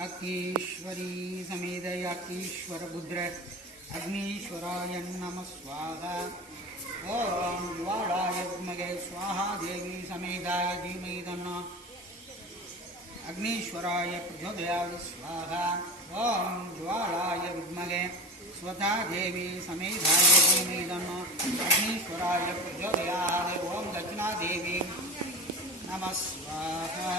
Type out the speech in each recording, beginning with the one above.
याकीश्वरी समेत याकीश्वर बुद्र अग्नीश्वराय नमः स्वाहा। ओम ज्वालाय विद्महे स्वाहा देवी समेताय धीमहि तन्नो अग्नीश्वराय प्रचोदयात् स्वाहा। ओम ज्वालाय विद्महे स्वधा देवी समेताय धीमहि तन्नो अग्नीश्वराय प्रचोदयात्। ओम दक्षिणा देवी नमः स्वाहा।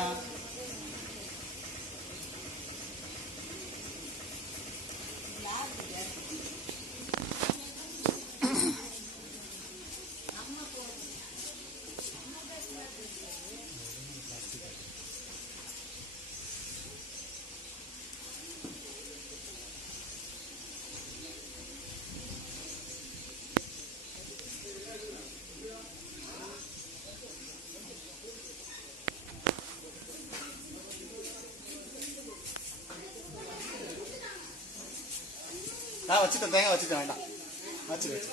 வச்சுட்டேன், தேங்காய் வச்சுட்டேன், வேண்டாம் வச்சு வச்சு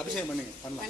அபிஷேகம் பண்ணுங்க, பண்ணலாம்.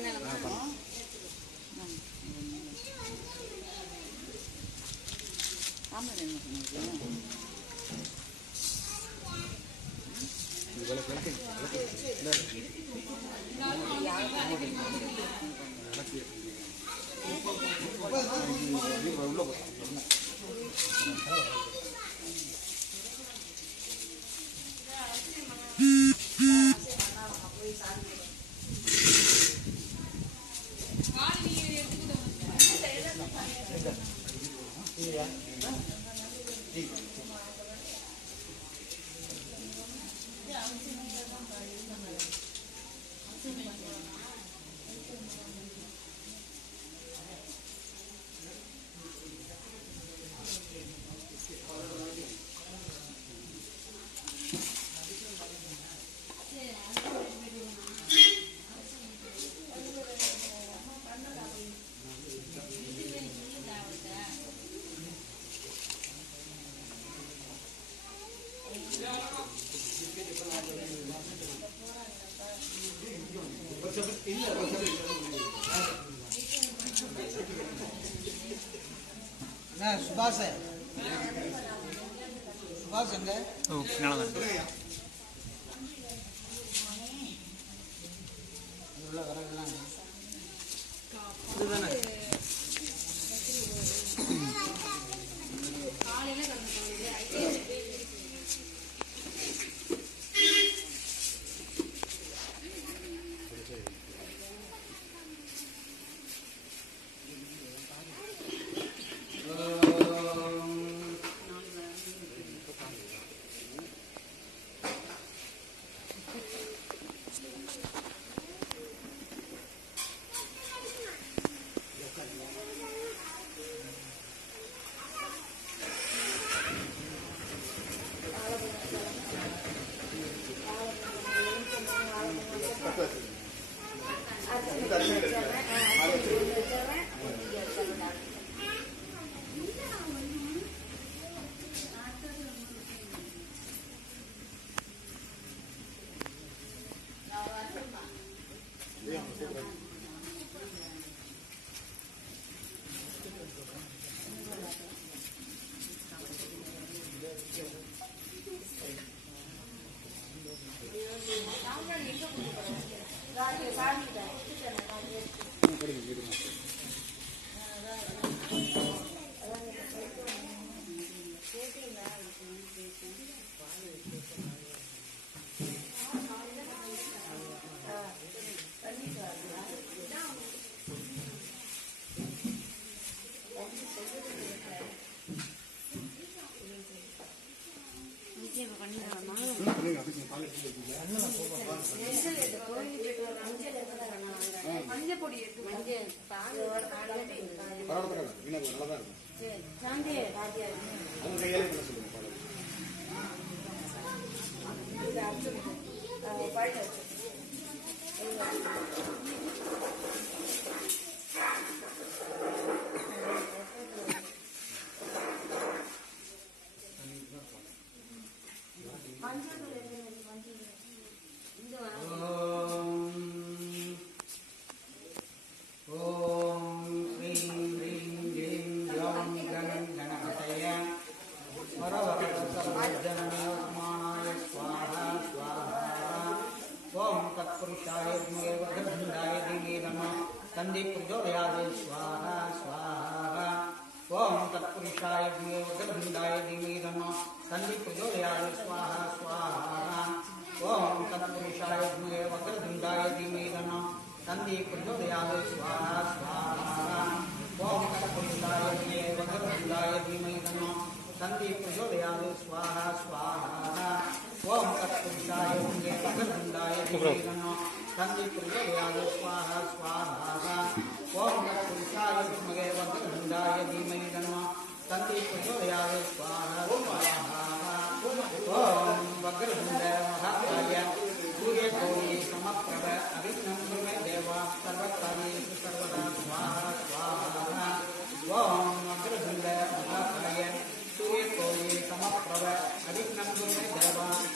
सुभाष है, सुभाष संग तंदि प्रचोदयात् स्वाहा स्वाहा ओम तत्पुरुषाय विद्महे वक्रतुंडाय धीमहि तन्नो तंदि प्रचोदयात् स्वाहा स्वाहा ओम तत्पुरुषाय विद्महे वक्रतुंडाय धीमहि तन्नो तंदि प्रचोदयात् स्वाहा स्वाहा ओम तत्पुरुषाय विद्महे वक्रतुंडाय धीमहि तन्नो तंदि प्रचोदयात् स्वाहा स्वाहा ओम तत्पुरुषाय विद्महे वक्रतुंडाय धीमहि तन्नो तंदि प्रचोदयात् स्वाहा स्वाहा ओम तत्पुरुषाय विद्महे वक्रतुंडाय धीमहि तन्नो तंदि प्रचोदयात् स्वाहा स्वाहा ओम वक्रतुंड महाकाय सूर्यकोटि समप्रभ अभिज्ञं कुरु देवा सर्वकार्येषु सर्वदा स्वाहा स्वाहा ओम वक्रतुंड महाकाय सूर्यकोटि समप्रभ अभिज्ञं कुरु देवा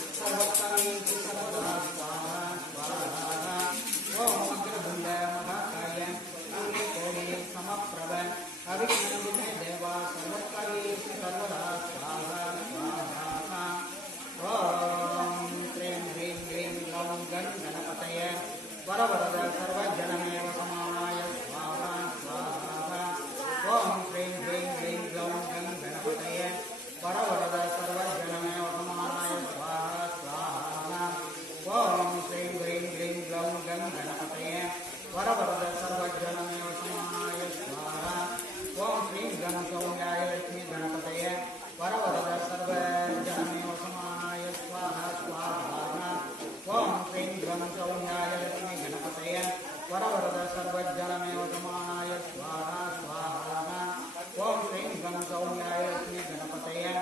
सर्वकार्येषु सर्वदा स्वाहा स्वाहा ओम वक्रतुंड महाकाय सूर्यकोटि समप्रभ अभिज्ञं कुरु देवा सर्वकार्येषु सर्वदा स्वाहा स्वाहा ओम क्रीं ह्रीं क्लीं ग्लौं गं गणपतये वरवरद सर्वजनमेव समानाय स्वाहा स्वाहा ओम क्रीं ह्रीं क्लीं ग्लौं गं गणपतये वरवरद सर्वजनमेव समानाय स्वाहा स्वाहा ओम क्रीं ह्रीं क्लीं ग्लौं गं गणपतये वरवरद सर्वजनमेव समानाय स्वाहा ओम क्रीं गं सौम्याय लक्ष्मी गणपतये वरवरद सर्वजनमेव समानाय स्वाहा स्वाहा ओम क्रीं गं सौम्याय लक्ष्मी गणपतये वरवरद सर्वजनमेव समानाय स्वाहा स्वाहा ओम क्रीं गं सौम्याय लक्ष्मी गणपतये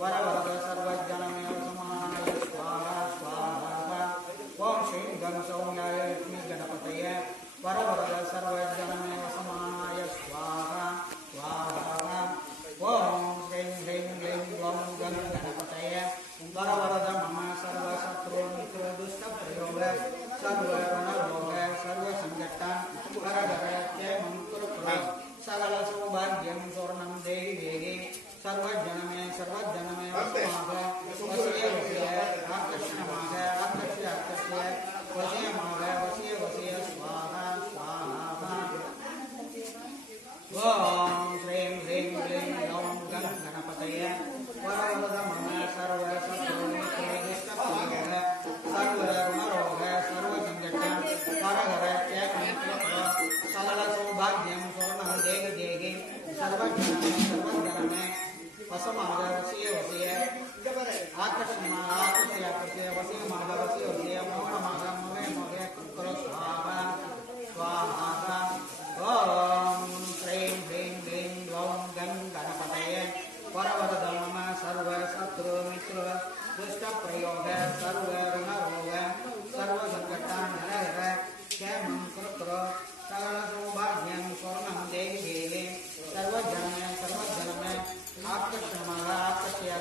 वरवरद सर्वजनमेव समानाय स्वाहा स्वाहा ओम श्रीं गं सौम्याय लक्ष्मी गणपतये वरवरद सर्वजनमेव समानाय स्वाहा स्वाहा ओम श्रीं ह्रीं क्लीं ग्लौं गं गणपतये वरवरद मम सर्वशत्रून् दुष्टप्रयोग सर्वगुणरोग सर्वसङ्कटान् वरदर क्षेमं कुरु सकल सौभाग्यं स्वर्णं देहि देहि सर्वजनमे कृत्र सकल सौभाग्यं स्वर्णं देहि देहि सर्वजनमे सर्वजनमे आकर्षय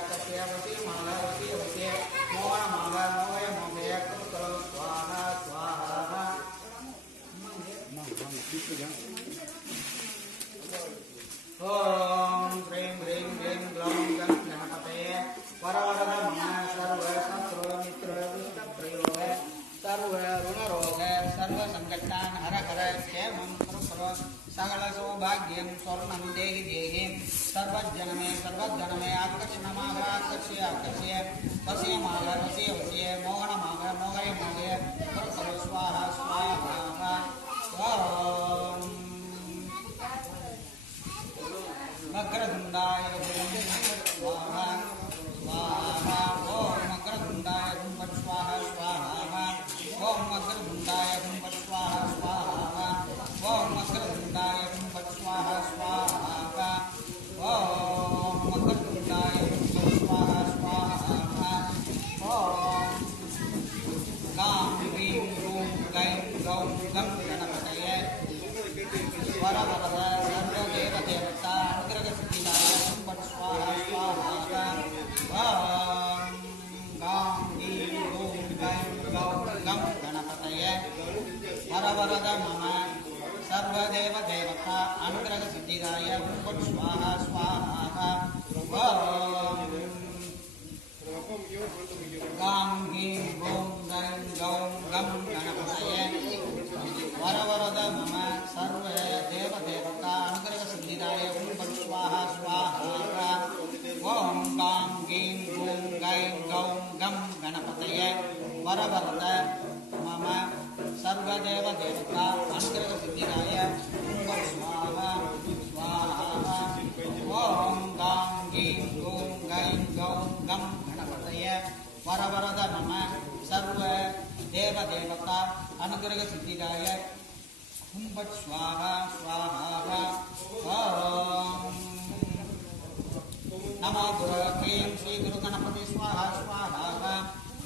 वसी वसी मोहन मोहय मोहय कृत्र स्वाहा स्वाहा ओम ह्रीं ह्रीं क्लीं ग्लौं गं गणपतये वरवरद मम सर्व शत्रु मित्र दुष्टप्रयोग सर्व ऋणरोग सर्व संकटान् हर हर क्षेमं कुरु सकल सौभाग्यं स्वर्णं देहि देहि सर्वजनमे आकर्षय वसी वसी मोहन मोहय मोहय कुरु स्वाहा स्वाहा ओम मकरधुंडाय स्वाहा स्वाहा ओम मकरधुंडाय धुंपट स्वाहा स्वाहा ओम मकरधुंडाय धुंपट स्वाहा स्वाहा ओम मकरधुंडाय धुंपट स्वाहा स्वाहा ओम मकरधुंडाय धुंपट स्वाहा स्वाहा ओम गां ह्रीं ह्रूं गैं गौं गं गणपतये वरवरद सर्वदेवदेवता अनुग्रहसिद्धिदाय धुंपट स्वाहा स्वाहा गां ह्रीं ह्रूं गैं गौं गं गणपतये वरवरद मम सर्वदेवदेवता अनुग्रहसिद्धिदाय धुंपट स्वाहा स्वाहा गां ह्रीं ह्रूं गैं गौं गं गणपतये वरवरद मम सर्व देवदेवता अनुग्रहसिद्धिदाय धुंपट स्वाहा स्वाहा ओम गां ह्रीं ह्रूं गैं गौं गं गणपतये वरवरद मम सर्वदेवदेवता अनुग्रहसिद्धिदाय धुंपट स्वाहा स्वाहा ओम गां ह्रीं ह्रूं गैं गौं गं गणपतये वरवरद मम सर्व देवदेवता अनुग्रहसिद्धिदाय धुंपट स्वाहा स्वाहा ओम नमो गुरु क्लीं श्री गुरु गणपति स्वाहा स्वाहा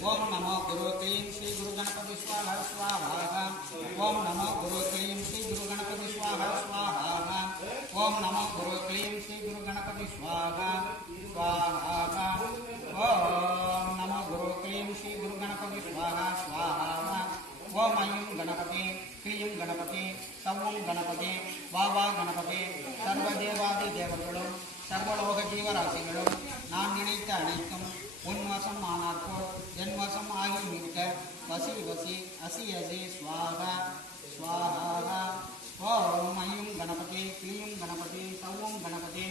ओम नमो गुरु क्लीं श्री गुरु गणपति स्वाहा स्वाहा ओम नमो गुरु क्लीं श्री गुरु गणपति स्वाहा स्वाहा ओम नमो गुरु क्लीं श्री गुरु गणपति स्वाहा स्वाहा ओम नमो गुरु क्लीं श्री गुरु गणपति स्वाहा स्वाहा ओम ऐं गणपति क्लीं गणपति सौं गणपति वावा गणपति सर्वदेवादि தேவர்களும் சர்வலோக ஜீவராசிகளும் நான் நினைத்த அனைத்தும் உன் வசம் ஆனார்போல் என் வசம் ஆகி நிற்க வசி வசி அசி அசி ஸ்வாகா ஸ்வாஹா ஓம் ஐயும் கணபதி கிளியும் கணபதி சௌவும் கணபதி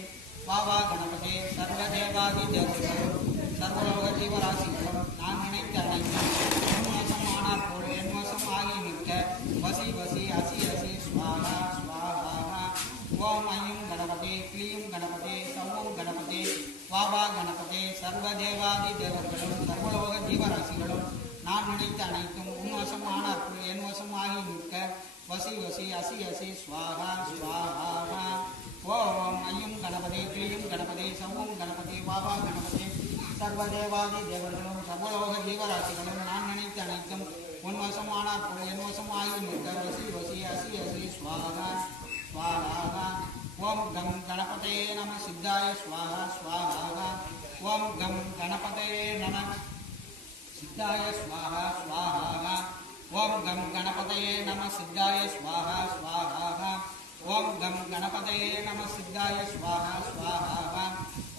வாவா கணபதி சர்வதேவாதி தேவர்களும் சர்வலோக ஜீவராசிகளும் நான் நினைத்த அனைத்தும் உன் வசம் ஆனார்போல் என் வசம் ஆகி நிற்க வசி வசி அசி அசி ஸ்வாகா ஸ்வாஹா ஓம் ஐயும் கணபதி கிளியும் கணபதி சௌவும் கணபதி வாவா கணபதி சர்வதேவாதி தேவர்களும் சர்வலோக ஜீவராசிகளும் நான் நினைத்த அனைத்தும் உன் வசம் ஆனார்போல் என் வசம் ஆகி நிற்க வசி வசி அசி அசி ஸ்வாகா ஸ்வாஹா ஓம் ஐயும் கணபதி கிளியும் கணபதி சௌவும் கணபதி வாவா கணபதி சர்வதேவாதி தேவர்களும் சர்வலோக ஜீவராசிகளும் நான் நினைத்த அனைத்தும் உன் வசம் ஆனார்போல் என் வசம் ஆகி நிற்க வசி வசி அசி அசி ஸ்வாகா स्वाहा ओम गं गणपते नमः सिद्धाय स्वाहा स्वाहा ओम गं गणपते नमः सिद्धाय स्वाहा स्वाहा ओम गं गणपते नमः सिद्धाय स्वाहा स्वाहा ओम गं गणपते नमः सिद्धाय स्वाहा स्वाहा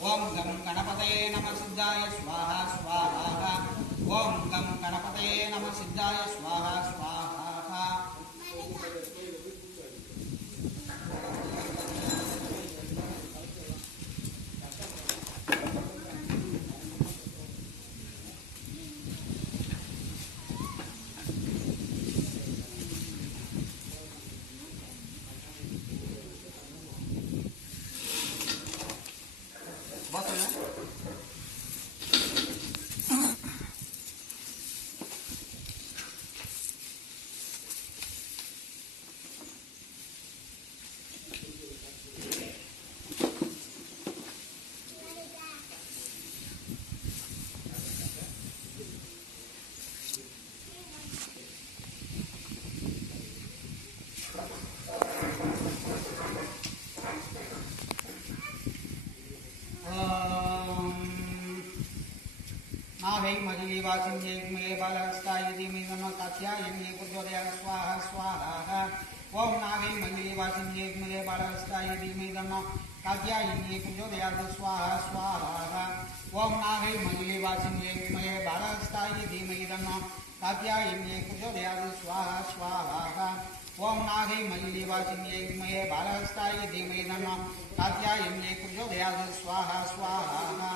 ओम गं गणपते नमः सिद्धाय स्वाहा स्वाहा ओम गं गणपते नमः सिद्धाय स्वाहा स्वाहा वासिन्ये विद्महे बालहस्ताय धीमहि तन्नो कात्यायन्यै प्रचोदयात् स्वाहा स्वाहा ओम नागै मंगले वासिन्ये विद्महे बालहस्ताय धीमहि तन्नो कात्यायन्यै प्रचोदयात् स्वाहा स्वाहा ओम नागै मंगले वासिन्ये विद्महे बालहस्ताय धीमहि तन्नो कात्यायन्यै प्रचोदयात् स्वाहा स्वाहा ओम नागै मंगले वासिन्ये विद्महे बालहस्ताय धीमहि तन्नो कात्यायन्यै प्रचोदयात् स्वाहा स्वाहा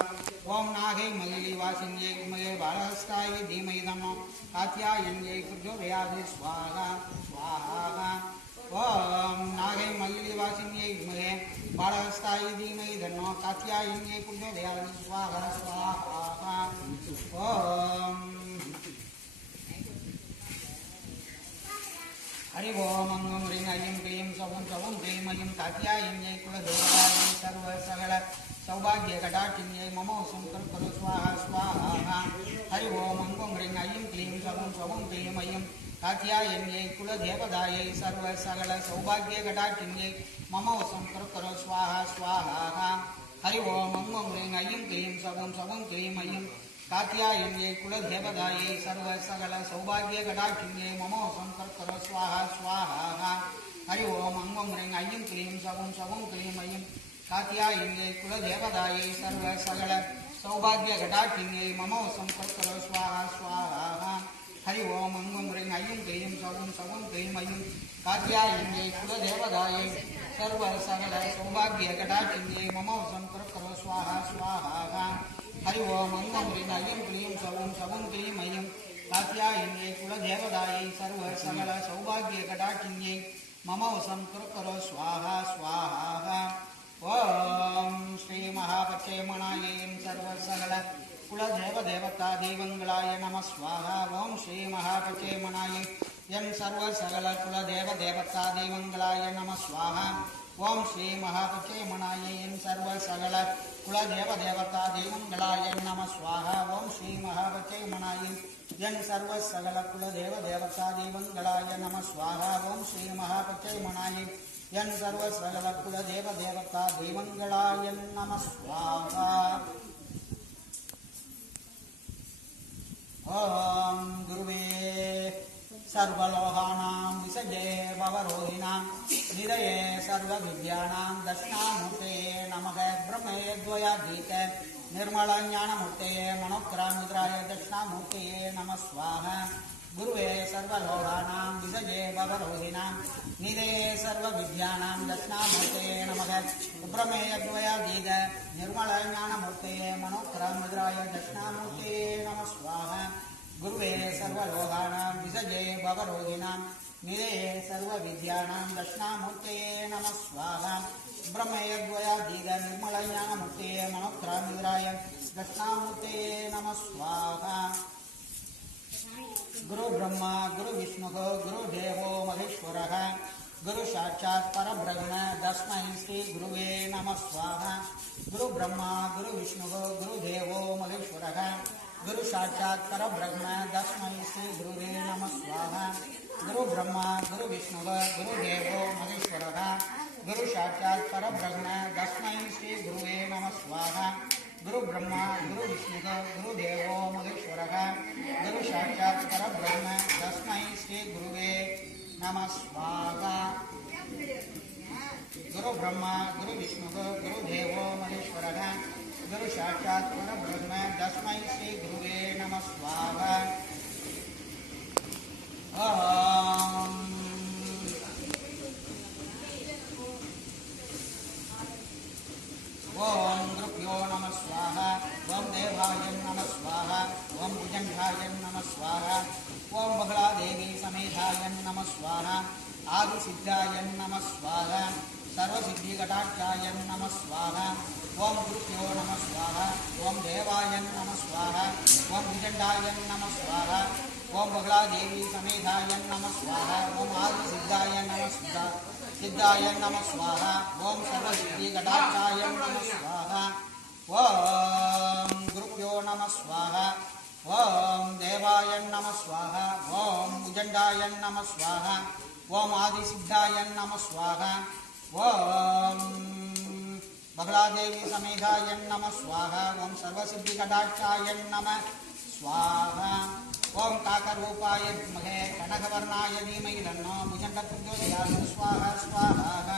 ओम नागै मंगले वासिन्ये विद्महे बालहस्ताय धीमहि तन्नो कात्यायन्यै प्रचोदयात् स्वाहा स्वाहा ओम नागै मंगले वासिन्ये विद्महे बालहस्ताय धीमहि तन्नो कात्यायन्यै प्रचोदयात् स्वाहा स्वाहा ओम हरि ओम अंगं ह्रीं ऐं क्लीं सौं सौं क्लीं ऐं कात्यायन्यै कुलदेवतायै सर्वसकल सौभाग्यकटाक्षिण्यै मम संकल्पतु स्वाहा स्वाहा हरि ओम अंगं ह्रीं ऐं क्लीं सौं सौं क्लीं ऐं कात्यायन्यै कुलदेवतायै सर्वसकल सौभाग्यकटाक्षिण्यै मम संकल्पतु स्वाहा स्वाहा हरि ओम अंगं ह्रीं ऐं क्लीं सौं सौं क्लीं ऐं कात्यायन्यै कुलदेवतायै सर्वसकल सौभाग्यकटाक्षिण्यै मम संकल्पतु स्वाहा स्वाहा हरि ओम अंगं ह्रीं ऐं क्लीं सौं सौं क्लीं ऐं कात्यायन्यै कुलदेवतायै सर्वसकल सौभाग्यकटाक्षिण्यै मम संकल्पतु स्वाहा स्वाहा हरि ओम अंगं ह्रीं ऐं क्लीं सौं सौं क्लीं ऐं कात्यायन्यै कुलदेवतायै सर्वसकल सौभाग्यकटाक्षिण्यै मम संकल्पतु स्वाहा स्वाहा हरि ओम अंगं ह्रीं ऐं क्लीं सौं सौं क्लीं ऐं कात्यायन्यै कुलदेवतायै सर्वसकल सौभाग्यकटाक्षिण्यै मम संकल्पतु स्वाहा स्वाहा ओम श्री महापचयमणायै सर्वसकल कुलदेवदेवता देवंगलाय नमः स्वाहा ओम श्री महापचयमणायै यं सर्वसकल कुलदेवदेवता देवंगलाय नमः स्वाहा ओम श्री महापचयमणायै यं सर्वसकल कुलदेवदेवता देवंगलाय नमः स्वाहा ओम श्री महापचयमणायै यं सर्वसकल कुलदेवदेवता देवंगलाय नमः स्वाहा ओम श्री महापचयमणायै यं सर्वसकल कुलदेवदेवता देवंगलाय नमः स्वाहा ओम गुरुवे सर्वलोकानां विसजे भवरोहिणां निधये सर्वविद्यानां दक्षिणामूर्ते नमः ब्रह्मे द्वयाधीत निर्मलज्ञानमूर्ते मनोग्रामुद्राय दक्षिणामूर्ते नमः स्वाहा गुरुवे सर्वलोकानां विसजे भवरोहिणां निधये सर्वविद्यानां दक्षिणामूर्ते नमः ब्रह्मे द्वयाधीत निर्मलज्ञानमूर्ते मनोग्रामुद्राय दक्षिणामूर्ते नमः स्वाहा गुरुवे सर्वलोकानां विसजे भवरोगिणां निधये सर्वविद्यानां दक्षिणामूर्ते नमः स्वाहा ब्रह्मयद्वयाधीत निर्मलज्ञानमूर्ते मनोग्रामुद्राय दक्षिणामूर्ते नमः स्वाहा गुरु ब्रह्मा गुरु विष्णुः गुरुदेवो महेश्वरः गुरु साक्षात् परब्रह्म तस्मै श्री गुरुवे नमः स्वाहा गुरु ब्रह्मा गुरु विष्णुः गुरुदेवो महेश्वरः गुरु साक्षात् परब्रह्म तस्मै श्री गुरुवे नमः स्वाहा गुरु ब्रह्मा गुरु विष्णुः गुरुदेवो महेश्वरः गुरु साक्षात् परब्रह्म तस्मै श्री गुरुवे नमः स्वाहा गुरु ब्रह्मा गुरु विष्णुः गुरुदेवो महेश्वरः गुरु साक्षात् परब्रह्म तस्मै श्री गुरुवे नमः स्वाहा गुरु ब्रह्मा गुरु विष्णुः गुरुदेवो महेश्वरः गुरु साक्षात् परब्रह्म तस्मै श्री गुरुवे नमः स्वाहा ओम गुरुभ्यो नमः स्वाहा ओम देवाय नमः स्वाहा ओम भुजंगाय नमः स्वाहा ओम बगलादेवी समेताय नमः स्वाहा आदिसिद्धाय नमः स्वाहा सर्वसिद्धिकटाक्षाय नमः स्वाहा ओम गुरुभ्यो नमः स्वाहा ओम देवाय नमः स्वाहा ओम भुजंगाय नमः स्वाहा ओम बगलादेवी समेताय नमः स्वाहा ओम आदिसिद्धाय नमः सिद्धाय नमः स्वाहा ओम सर्वसिद्धिकटाक्षाय नमः स्वाहा ओम गुरुभ्यो नमः स्वाहा ओम देवाय नमः स्वाहा ओम भुजंगाय नमः स्वाहा ओम आदिसिद्धाय नमः स्वाहा ओम बगलादेवी समेताय नमः स्वाहा ओम सर्वसिद्धिकटाक्षाय नमः स्वाहा ओम काकरूपाय विद्महे कनकवर्णाय धीमहि तन्नो भुजङ्गः प्रचोदयात् स्वाहा स्वाहा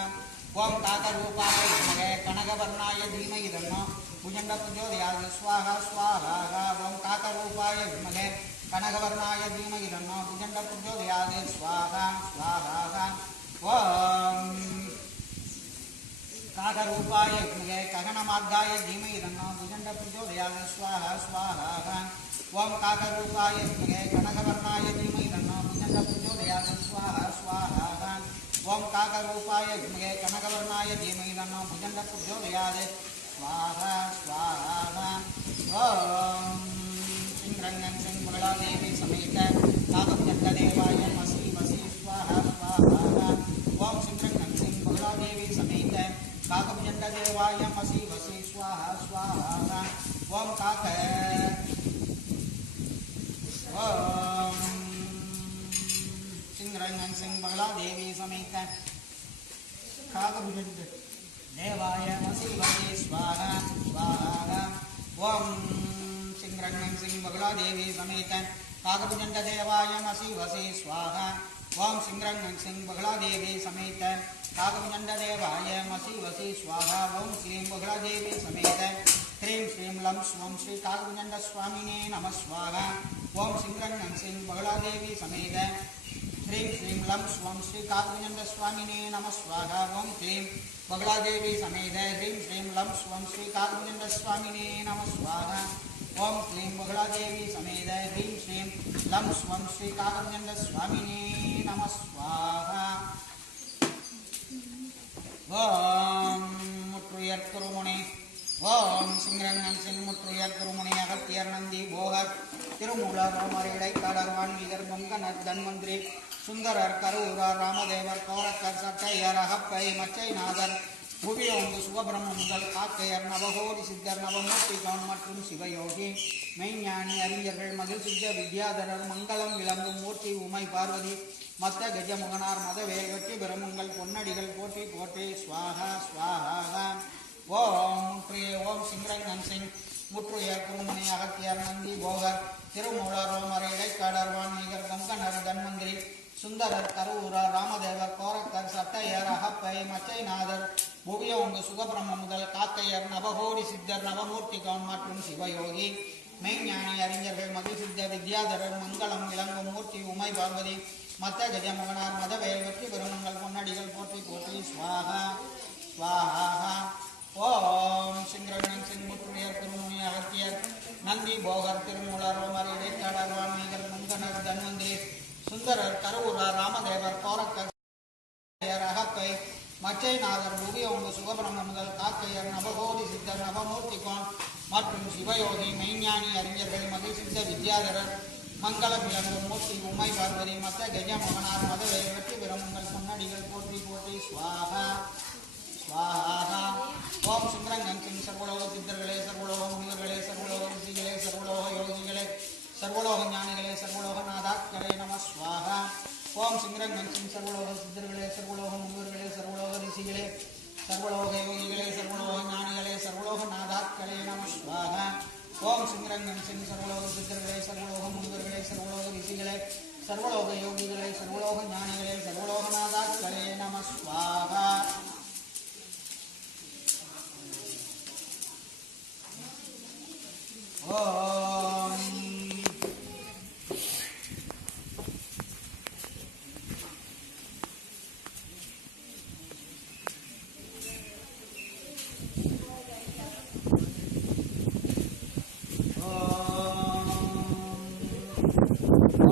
ओम काकरूपाय विद्महे कनकवर्णाय धीमहि तन्नो भुजङ्गः प्रचोदयात् स्वाहा स्वाहा ओम काकरूपाय विद्महे कनकवर्णाय धीमहि तन्नो भुजङ्गः प्रचोदयात् स्वाहा स्वाहा ओम काकरूपाय विद्महे गगनमार्गाय धीमहि तन्नो भुजङ्गः प्रचोदयात् स्वाहा स्वाहा ओम काकरूपाय विद्महे कनकवर्णाय धीमहि तन्नो भुजङ्गः प्रचोदयात् स्वाहा स्वाहा ओम काकरूपाय विद्महे कनकवर्णाय धीमहि तन्नो भुजङ्गः प्रचोदयात् स्वाहा स्वाहा ओम सिंह देवी समेत काकभुजङ्गदेवाय वसी वसी स्वाहा स्वाहा ओम सिंह देवी समेत काकभुजङ्गदेवाय वसी वसी स्वाहा स्वाहा ओम काक ओम सिंह देवी समेत काकभुजङ्गदेवाय वसी वसी स्वाहा स्वाहा ओम सिंह देवी समेत काकभुजङ्गदेवाय वसी वसी स्वाहा ओम सिंह देवी समेत काकभुजङ्गदेवाय वसी वसी स्वाहा ओम श्रीं देवी समेत ह्रीं श्रीं लं स्वं श्री काकभुजङ्गस्वामिने नमः स्वाहा ओम सिंह देवी समेत ह्रीं श्रीं लं स्वं श्री काकभुजङ्गस्वामिने नमः स्वाहा ओम क्लीं देवी समेत ह्रीं श्रीं लं स्वं श्री काकभुजङ्गस्वामिने नमः स्वाहा ओम क्लीं देवी समेत ह्रीं श्रीं लं स्वं श्री काकभुजङ्गस्वामिने नमः स्वाहा ओम मुट्रुयर्कुरुमुने ओम सिंह मुट्रुयर्कुरुमुने अगत्यर नंदी बोहर तिरुमूलर रोमरेडை கடர்வான் விகர்பம் கனர் தன்வந்திரி சுந்தரர் கரூரர் ராமதேவர் கோரக்கர் சட்டையர் அகப்பை மச்சைநாதர் புவியோங்கு சுகபிரம்மங்கள் காக்கையர் நவகோடி சித்தர் நவமூர்த்தி கவுன் மற்றும் சிவயோகி மெய்ஞானி அறிஞர்கள் மகிழ் சித்த வித்யாதரர் மங்களம் விளங்கும் மூர்த்தி உமை பார்வதி மத்த கஜமுகனார் மதவேல் வெற்றி பிரமங்கள் பொன்னடிகள் போற்றி போற்றி ஸ்வாஹா ஸ்வாஹா ஓம் முற்றிய ஓம் சிங் முற்றுய குருமணி அகத்தியர் நந்தி போகர் திருமூலர் ரோமர் இடைக்காடர்வான் நிகர் கங்கனர் தன்வந்திரி சுந்தரர் கரூரர் ராமதேவர் கோரக்கர் சட்டையர் அகப்பை மச்சைநாதர் புவியோங்கு சுகபிரம்ம முதல் காக்கையர் நவகோடி சித்தர் நவமூர்த்தி கவுன் மற்றும் சிவயோகி மெய்ஞானி அறிஞர்கள் மகிழ்சித்த வித்யாதரர் மங்களம் விளங்கும் மூர்த்தி உமை பார்வதி மத்த கஜமுகனார் மதவேல் வெற்றி பெருமங்கள் பொன்னடிகள் போற்றி போற்றி ஸ்வாஹா ஸ்வாஹா ஓம் சிங் முற்றுயர் திருமுனி அகத்தியர் நந்தி போகர் திருமூலர் ரோமர் இடைக்காடர்வான் மீகர் முங்கனர் தன்வந்திரி சுந்தரர் கரூரர் ராமதேவர் கோரக்கர் அகப்பை மச்சைநாதர் புவியோங்கு சுகபிரம்ம முதல் காக்கையர் நவகோடி சித்தர் நவமூர்த்தி கோன் மற்றும் சிவயோகி மெய்ஞானி அறிஞர்கள் மகிழ்சித்த வித்யாதரர் மங்களம் விளங்கும் மூர்த்தி உமை பார்வதி மத்த கஜமோகனார் மதவே வெற்றி பிரமங்கள் பொன்னடிகள் போற்றி போற்றி ஸ்வாஹா ஸ்வாஹா ஓம் சிங் சர்வலோக சித்தர்களே சர்வலோக முனிவர்களே சர்வலோக ரிஷிகளே சர்வலோக யோகிகளே சர்வலோக ஞானிகளே சர்வலோக நாதாக்களே நம ஸ்வாஹா ஓம் சிங் சர்வலோக சித்தர்களே சர்வலோக முனிவர்களே சர்வலோக ரிஷிகளே சர்வலோக யோகிகளே சர்வலோக ஞானிகளே சர்வலோக நாதாக்களே நம ஸ்வாஹா ஓம் சிங் சர்வலோக சித்தர்களே சர்வலோக முனிவர்களே சர்வலோக ரிஷிகளே சர்வலோக யோகிகளே சர்வலோக ஞானிகளே சர்வலோக நாதாக்களே நம ஸ்வாஹா ஓம்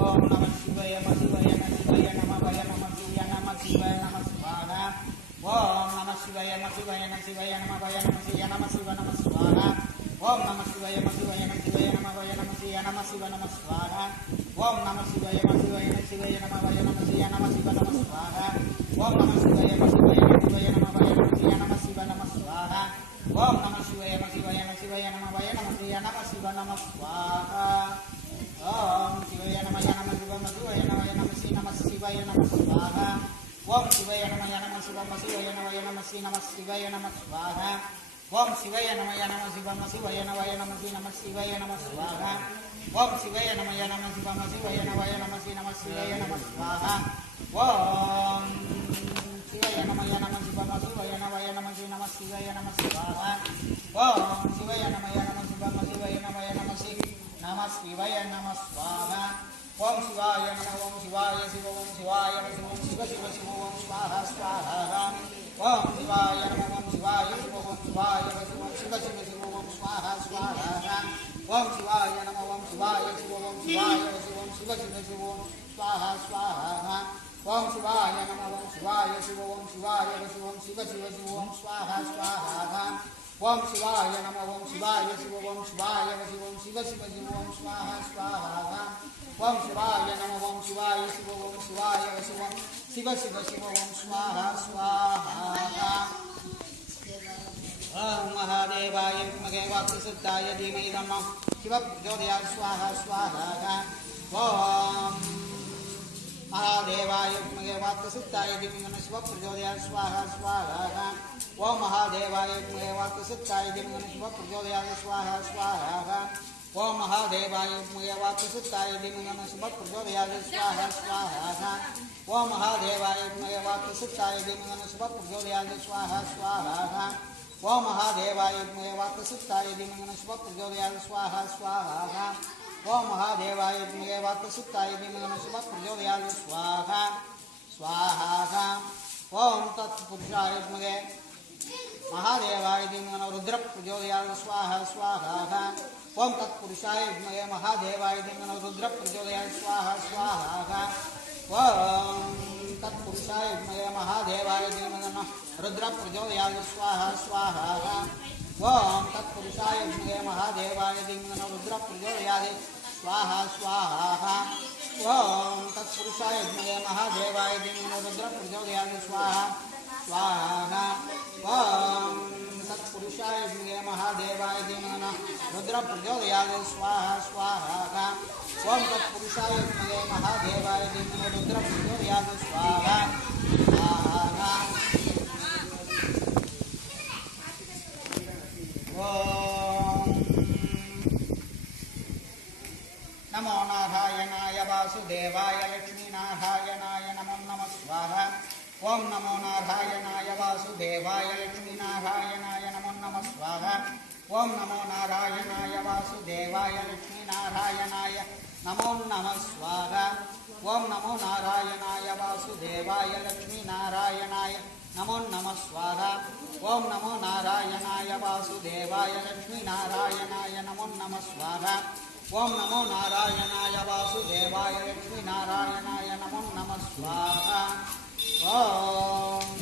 ஓம் நம சிவாய நம சிவாய நம சிவாய நம வய நம சிவாய நம சிவாய நம ஸ்வாஹா ஓம் நம சிவாய நம சிவாய நம சிவாய நம வய நம சிவாய நம சிவ நம ஸ்வாஹா ஓம் நம சிவாய நம சிவாய நம சிவாய நம வய நம சிவாய நம சிவ நம ஸ்வாஹா ஓம் நம சிவாய நம சிவாய நம சிவாய நம வய நம சிவாய நம சிவ நம ஸ்வாஹா ஓம் நம சிவாய நம சிவாய நம சிவாய நம வய நம சிவாய நம சிவ நம ஸ்வாஹா ஓம் நம சிவாய நம சிவாய நம சிவாய நம வய நம சிவாய நம சிவ நம ஸ்வாஹா ஓம் சிவாய நம நம சிவ சிவாய நம நம சி நம சிவாய நம ஸ்வாஹா ஓம் சிவாய நம நம சிவ சிவாய நம நம சி நம சிவாய நம ஸ்வாஹா ஓம் சிவாய நம நம சிவ சிவாய நம நம சி நம சிவாய நம ஸ்வாஹா ஓம் சிவாய நமய நம சிவம சிவாய நவய நம சி நம சிவாய நம ஸ்வாஹா ஓம் சிவாய நமய நம சிவம சிவாய நவய நம சி நம சிவாய நம ஸ்வாஹா ஓம் சிவாய நமய நம சிவம சிவாய நவய நம சி நம சிவாய நம ஸ்வாஹா ஓம் சிவாய நம ஓம் சிவாய சிவ ஓம் சிவாய சிவம் சிவ சிவ சிவ ஓம் ஸ்வாஹா ஸ்வாஹா ஓம் சிவாய நம ஓம் சிவாய சிவ ஓம் சிவாய சிவம் சிவ சிவ சிவ ஓம் ஸ்வாஹா ஸ்வாஹா ஓம் சிவாய நம ஓம் சிவாய சிவ ஓம் சிவாய சிவம் சிவ சிவ சிவ ஓம் ஸ்வாஹா ஸ்வாஹா ஓம் சிவாய நம ஓம் சிவாய சிவ ஓம் சிவாய சிவம் சிவ சிவ சிவ ஓம் ஸ்வாஹா ஸ்வாஹா ஓம் சிவாய நம ஓம் சிவாய சிவ ஓம் சிவாய சிவம் சிவ சிவ சிவ ஓம் ஸ்வாஹா ஸ்வாஹா ஓம் சிவாய நம ஓம் சிவாய சிவ ஓம் சிவாய சிவம் சிவ சிவ சிவ ஓம் ஸ்வாஹா ஸ்வாஹா ஓம் மகாதேவாய வித்மகே வாக்சித்தாய தீமஹி தன்னோ சிவ பிரச்சோதயாத் ஸ்வாஹா ஸ்வாஹா ஓம் மகாதேவாய வித்மகே வாக்சித்தாய தீமஹி தன்னோ சிவ பிரச்சோதயாத் ஸ்வாஹா ஸ்வாஹா ஓம் மகாதேவாய வித்மகே வாக்சித்தாய தீமஹி தன்னோ சிவ பிரச்சோதயாத் ஸ்வாஹா ஸ்வாஹா ஓம் மகாதேவாய வித்மகே வாக்சித்தாய தீமஹி தன்னோ சிவ பிரச்சோதயாத் ஸ்வாஹா ஸ்வாஹா ஓம் மகாதேவாய வித்மகே வாக்சித்தாய தீமஹி தன்னோ சிவ பிரச்சோதயாத் ஸ்வாஹா ஸ்வாஹா ஓம் மகாதேவாய வித்மகே வாக்சித்தாய தீமஹி தன்னோ சிவ பிரச்சோதயாத் ஸ்வாஹா ஸ்வாஹா ஓம் மகாதேவாய வித்மகே வாக்சித்தாய தீமஹி தன்னோ சிவ பிரச்சோதயாத் ஸ்வாஹா ஸ்வாஹா ஓம் தத்புருஷாய வித்மகே மகாதேவாய தீமஹி தன்னோ ருத்ர பிரச்சோதயாத் ஸ்வாஹா ஸ்வாஹா ஓம் தத்புருஷாய வித்மகே மகாதேவாய தீமஹி தன்னோ ருத்ர பிரச்சோதயாத் ஸ்வாஹா ஸ்வாஹா ஓம் தத்புருஷாய வித்மகே மகாதேவாய தீமஹி தன்னோ ருத்ர பிரச்சோதயாத் ஸ்வாஹா ஸ்வாஹா ஓம் தத்புருஷாய வித்மகே மகாதேவாய தீமஹி தன்னோ ருத்ர பிரச்சோதயாத் ஸ்வாஹா ஸ்வாஹா ஓம் தத்புருஷாய வித்மகே மகாதேவாய தீமஹி தன்னோ ருத்ர பிரச்சோதயாத் ஸ்வாஹா ஸ்வாஹா ஓம் தத்புருஷாய வித்மகே மகாதேவாய தீமஹி தன்னோ ருத்ர பிரச்சோதயாத் ஸ்வாஹா ஸ்வாஹா ஓம் தத்புருஷாய வித்மகே மகாதேவாய தீமஹி தன்னோ ருத்ர பிரச்சோதயாத் ஸ்வாஹா ஸ்வாஹா ஓம் நமோ நாராயணாய வாசுதேவாய லக்ஷ்மீநாராயணாய நமோ நமः ஸ்வாஹா ஓம் நமோ நாராயணாய வாசுதேவாய லக்ஷ்மீநாராயணாய நமோ நமः ஸ்வாஹா ஓம் நமோ நாராயணாய வாசுதேவாய லக்ஷ்மீநாராயணாய நமோ நமः ஸ்வாஹா ஓம் நமோ நாராயணாய வாசுதேவாய லக்ஷ்மீநாராயணாய நமோ நமः ஸ்வாஹா ஓம் நமோ நாராயணாய வாசுதேவாய லக்ஷ்மீநாராயணாய நமோ நமः ஸ்வாஹா ஓம் நமோ நாராயணாய வாசுதேவாய லக்ஷ்மீநாராயணாய நமோ நமः ஸ்வாஹா ஓம்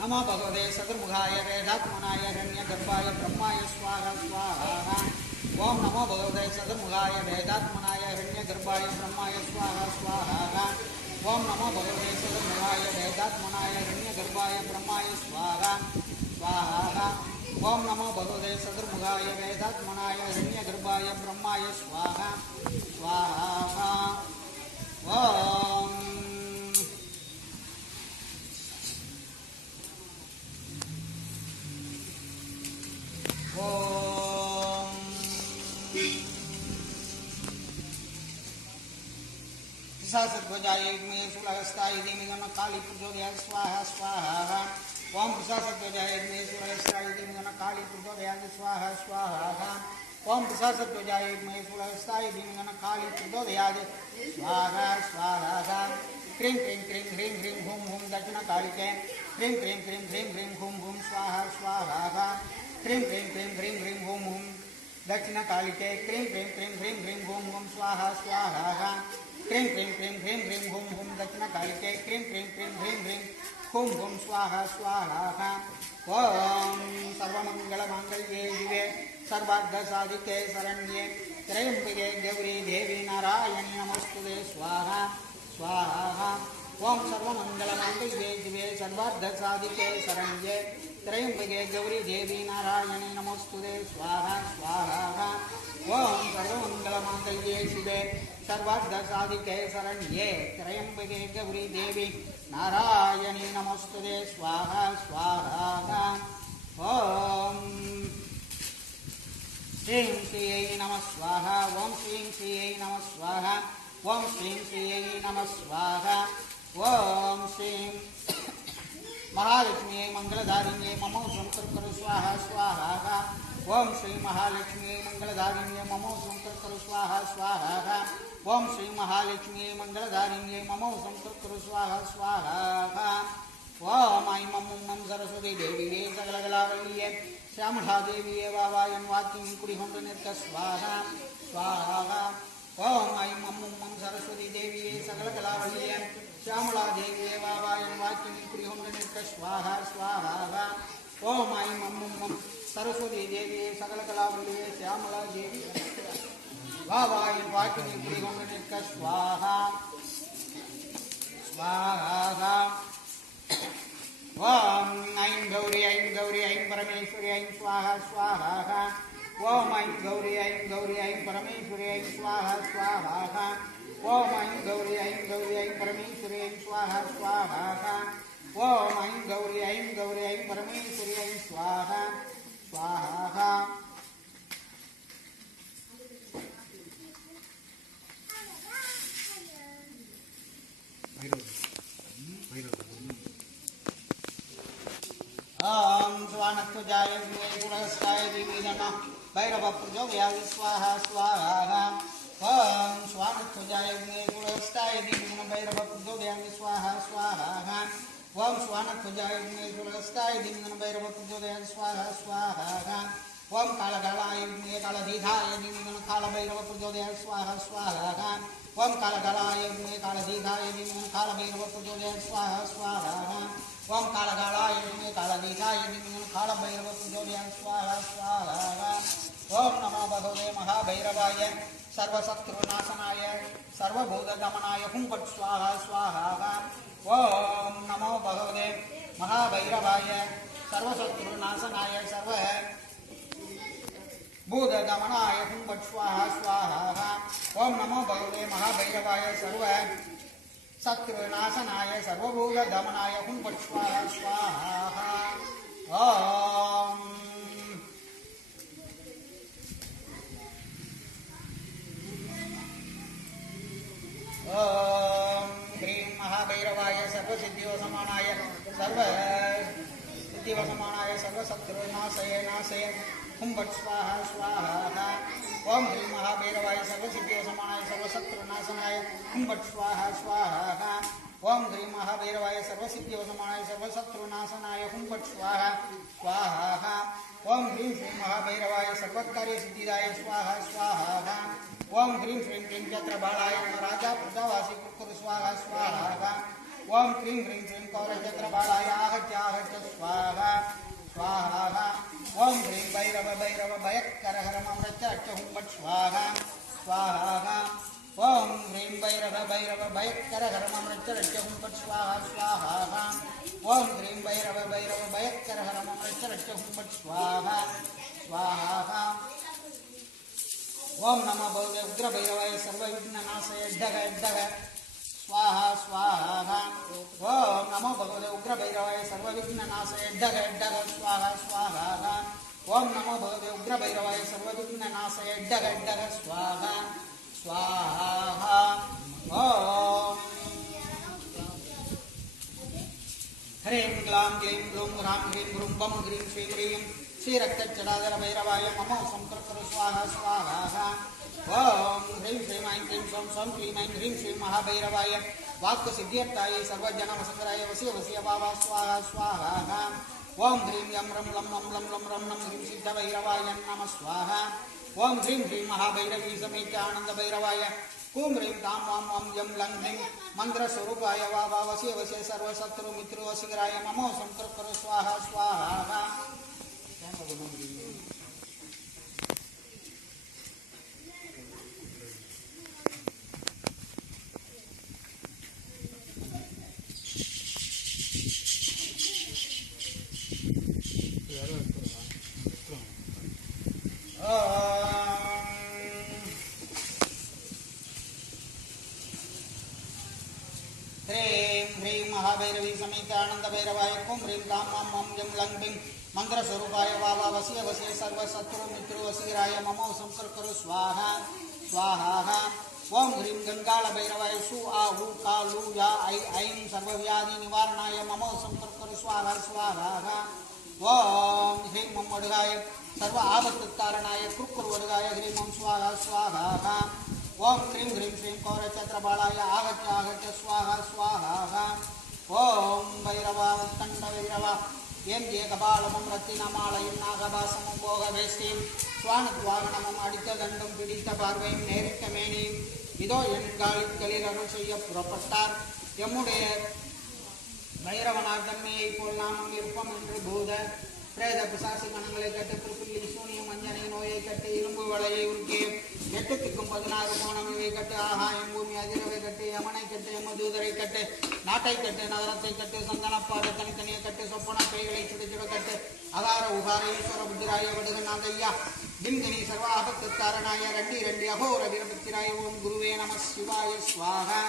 நமோ பகவதே சதுர்முகாய வேதாத்மனாய ஹிரண்யகர்ப்பாய பிரம்மாய ஸ்வாஹா ஸ்வாஹா ஓம் நமோ பகவதே சதுர்முகாய வேதாத்மனாய ஹிரண்யகர்ப்பாய பிரம்மாய ஸ்வாஹா ஸ்வாஹா ஓம் நமோ பகவதே சதுர்முகாய வேதாத்மனாய ஹிரண்யகர்ப்பாய பிரம்மாய ஸ்வாஹா ஸ்வாஹா ஓம் நமோ பகவதே சதுர்முகாய வேதாத்மனாய ஹிரண்யகர்ப்பாய பிரம்மாய ஸ்வாஹா ஸ்வாஹா ஓம் ஓம் பிசாசத்வஜாய வித்மஹே சூலஹஸ்தாய தீமஹி தன்னோ காளி பிரச்சோதயாத் ஸ்வாஹா ஸ்வாஹா ஓம் பிசாசத்வஜாய வித்மஹே சூலஹஸ்தாய தீமஹி தன்னோ காளி பிரச்சோதயாத் ஸ்வாஹா ஸ்வாஹா ஓம் பிசாசத்வஜாய வித்மஹே சூலஹஸ்தாய தீமஹி தன்னோ காளி பிரச்சோதயாத் ஸ்வாஹா ஸ்வாஹா க்ரீம் க்ரீம் க்ரீம் ஹ்ரீம் ஹ்ரீம் ஹூம் ஹூம் தட்சிணகாளிகே க்ரீம் க்ரீம் க்ரீம் ஹ்ரீம் ஹ்ரீம் ஹூம் ஹூம் ஸ்வாஹா ஸ்வாஹா க்ரீம் க்ரீம் க்ரீம் ஹ்ரீம் ஹ்ரீம் ஹூம் ஹூம் தட்சிணகாளிகே க்ரீம் க்ரீம் க்ரீம் ஹ்ரீம் ஹ்ரீம் ஹூம் ஹூம் ஸ்வாஹா ஸ்வாஹா க்ரீம் க்ரீம் க்ரீம் ஹ்ரீம் ஹ்ரீம் ஹூம் ஹூம் தட்சிணகாளிகே க்ரீம் க்ரீம் க்ரீம் ஹ்ரீம் ஹ்ரீம் ஹூம் ஹூம் ஸ்வாஹா ஸ்வாஹா ஓம் சர்வமங்களமங்கல்யே சிவே சர்வார்த்தசாதிகே சரண்யே திரையம்பிகே கௌரி தேவி நாராயணி நமஸ்துதே ஸ்வாஹா ஸ்வாஹா ஓம் சர்வமங்களமங்கல்யே சிவே சர்வார்த்தசாதிகே சரண்யே திரையம்பிகே கௌரி தேவி நாராயணி நமஸ்துதே ஸ்வாஹா ஸ்வாஹா ஓம் சர்வமங்களமங்கல்யே சிவே सर्वार्धसाधिके शरण्ये त्र्यम्बके गौरी देवी नारायणी नमोस्तुते स्वाहा स्वाहा ओम श्रीं श्रियै नमः स्वाहा ओम श्रीं श्रियै नमः स्वाहा ओम श्रीं श्रियै नमः स्वाहा ओम श्रीं महालक्ष्मी मंगलधारिण्ये ममो संकर्कर स्वाहा स्वाहा ओम श्री महालक्ष्मी मंगलधारिण्ये ममो संकर्कर स्वाहा स्वाहा ओम श्री महालक्ष्मी मंगलधारिण्ये ममो संकर्कर स्वाहा स्वाहा ओम ऐं मम सरस्वती देवी सकलकलावल्ये श्यामला देवी वावायन वाक्यं कुडिहोंड निर्क स्वाहा स्वाहा ओम ऐं मम सरस्वती देवी सकलकलावल्ये श्यामला देवी वावायन वाक्यं कुडिहोंड निर्क स्वाहा स्वाहा ओम ऐं मम सरस्वती देवी सकलकलावल्ये श्यामला देवी वावायन वाक्यं कुडिहोंड निर्क स्वाहा स्वाहा ओम ऐं गौरी ऐं परमेश्वरी ऐं स्वाहा स्वाहा ओम ऐं गौरी ऐं परमेश्वरी ऐं स्वाहा स्वाहा ओम ऐं गौरी ऐं परमेश्वरी ऐं स्वाहा स्वाहा ओम ऐं गौरी ऐं परमेश्वरी ऐं स्वाहा स्वाहा ओम स्वानत्वजाय गुणस्ताय देवी नमः भैरव प्रचोदयात् स्वाहा स्वाहा ओम स्वानत्वजाय गुणस्ताय देवी नमः भैरव प्रचोदयात् स्वाहा स्वाहा ओम स्वानत्वजाय गुणस्ताय देवी नमः भैरव प्रचोदयात् स्वाहा स्वाहा ओम कालकालाय कालधीधाय देवी नमः कालभैरव प्रचोदयात् स्वाहा स्वाहा ओम कालकालाय कालधीधाय देवी नमः कालभैरव प्रचोदयात् स्वाहा स्वाहा ओम कालकालाय कालधीधाय देवी नमः कालभैरव प्रचोदयात् स्वाहा स्वाहा ओम नमो भगवते महाभैरवाय सर्वशत्रुनाशनाय सर्वभूतदमनाय हुं फट् स्वाहा स्वाहा ओम नमो भगवते महाभैरवाय सर्वशत्रुनाशनाय सर्वभूतदमनाय हुं फट् स्वाहा स्वाहा ओम नमो भगवते महाभैरवाय शत्रुनाशनाय सर्वभूतदमनाय हुं फट् स्वाहा स्वाहा ओम ओम ह्रीं महाभैरवाय सर्वसिद्धिवसमानाय सर्वसिद्धिवसमानाय सर्वशत्रुनाशय नाशय हुं फट् स्वाहा स्वाहा ओम ह्रीं महाभैरवाय सर्वसिद्धिवसमानाय सर्वशत्रुनाशनाय हुं फट् स्वाहा स्वाहा ओम ह्रीं महाभैरवाय सर्वसिद्धिवसमानाय सर्वशत्रुनाशनाय हुं फट् स्वाहा स्वाहा ओम ह्रीं श्रीं महाभैरवाय सर्वकार्यसिद्धिदाय स्वाहा स्वाहा ओम ह्रीं श्रीं क्लीं चक्रबालाय राजा प्रजावासी कुरु स्वाहा स्वाहा ओम क्लीं ह्रीं श्रीं कौरचक्रबालाय आहत्य स्वाहा स्वाहा ओम ह्रीं भैरव भयक्कर हर मम रच्च हुं फट् स्वाहा स्वाहा ओम ह्रीं भैरव भयक्कर हर मम रच्च हुं फट् स्वाहा स्वाहा ओम ह्रीं भैरव भयक्कर हर मम रच्च हुं फट् स्वाहा स्वाहा ओम नमो भगवते उग्रभैरवाय सर्वविघ्ननाशय ढग स्वाहा स्वाहा ओम नमो भगवते उग्रभैरवाय सर्वविघ्ननाशय ढग स्वाहा स्वाहा ओम नमो भगवते उग्रभैरवाय सर्वविघ्ननाशय ढग स्वाहा स्वाहा ओम ह्रीं क्लां क्लीं ग्लूं ह्रां ह्रीं ग्रूं बं ह्रीं श्रीं ह्रीं श्रीरक्तजटाधर भैरवाय मम संकर्कर स्वाहा स्वाहा ओम ह्रीं श्रीं ऐं क्लीं सौं सौं क्लीं ऐं ह्रीं श्रीं महाभैरवाय वाक्सिद्ध्यर्थाय सर्वजनवसंकराय वस्य वावा स्वाहा स्वाहा ओम ह्रीं यं रं लं लं नं ह्रीं सिद्धभैरवाय नमः स्वाहा ओम ह्रीं श्रीं महाभैरवी समेत आनन्दभैरवाय ओम ह्रीं तां वां वां यं लं ह्रीं मन्त्रस्वरूपाय वावा वस्य सर्वशत्रुमित्रवशिखराय मम संकर्कर स्वाहा स्वाहा ह्रीं ह्रीं महाभैरवी समेत आनंद भैरवाय ओम ह्रीं तां वां वां यं लं ह्रीं मंत्रस्वरूपाय वावावस्य वसे सर्वशत्रु मित्रो वसीराय ममो संकर्करु स्वाहा स्वाहा ओम ह्रीं गंगाल भैरवाय सु आ उ का लु या ऐ ऐं सर्वव्याधि निवारणाय ममो संकर्करु स्वाहा स्वाहा ओम ह्रीं मम वडगाय सर्व आपत्कारणाय कुर्कुर वडगाय ह्रीं मम स्वाहा स्वाहा ओम क्रीं ह्रीं श्रीं कौरचत्रबालाय आगत्य आगत्य स्वाहा स्वाहा ओम भैरवा उत्कण्ठ भैरवा ஏந்திய கபாலமும் ரத்தினமாலையும் நாகபாசமும் போக வேஷ்டியும் சுவானத்வாகனமும் அடித்த தண்டும் பிடித்த பார்வையும் நேரிட்ட மேனியும் இதோ என் காலிகளில் அருள் செய்ய புறப்பட்டார். எம்முடைய பைரவனார் தன்மையை போல் நாமும் இருப்போம் என்று பூத பிரேத பிசாசி மனங்களை கட்டு புல்புள்ளி சூனியம் மஞ்சனை நோயை கட்டு இரும்பு வலையை உருக்கே 8 திக்கும் 16 கோணம் இவை கட்டு ஆகாயம் பூமி அதிரவை கட்டு யமனை கட்டு யமதூதரை கட்டு நாட்டை கட்டு நகரத்தை கட்டு சந்தனப்பாடு தனித்தனியை கட்டு சொப்பன கைகளை சுடுச்சுட கட்டு அகார உகார ஈஸ்வர புத்திராய வடுகநாதையா தின்கினி சர்வ ஆபத்துக்காரனாய ரெண்டி ரெண்டி அகோர வீரபத்திராய ஓம் குருவே நம சிவாய ஸ்வாகா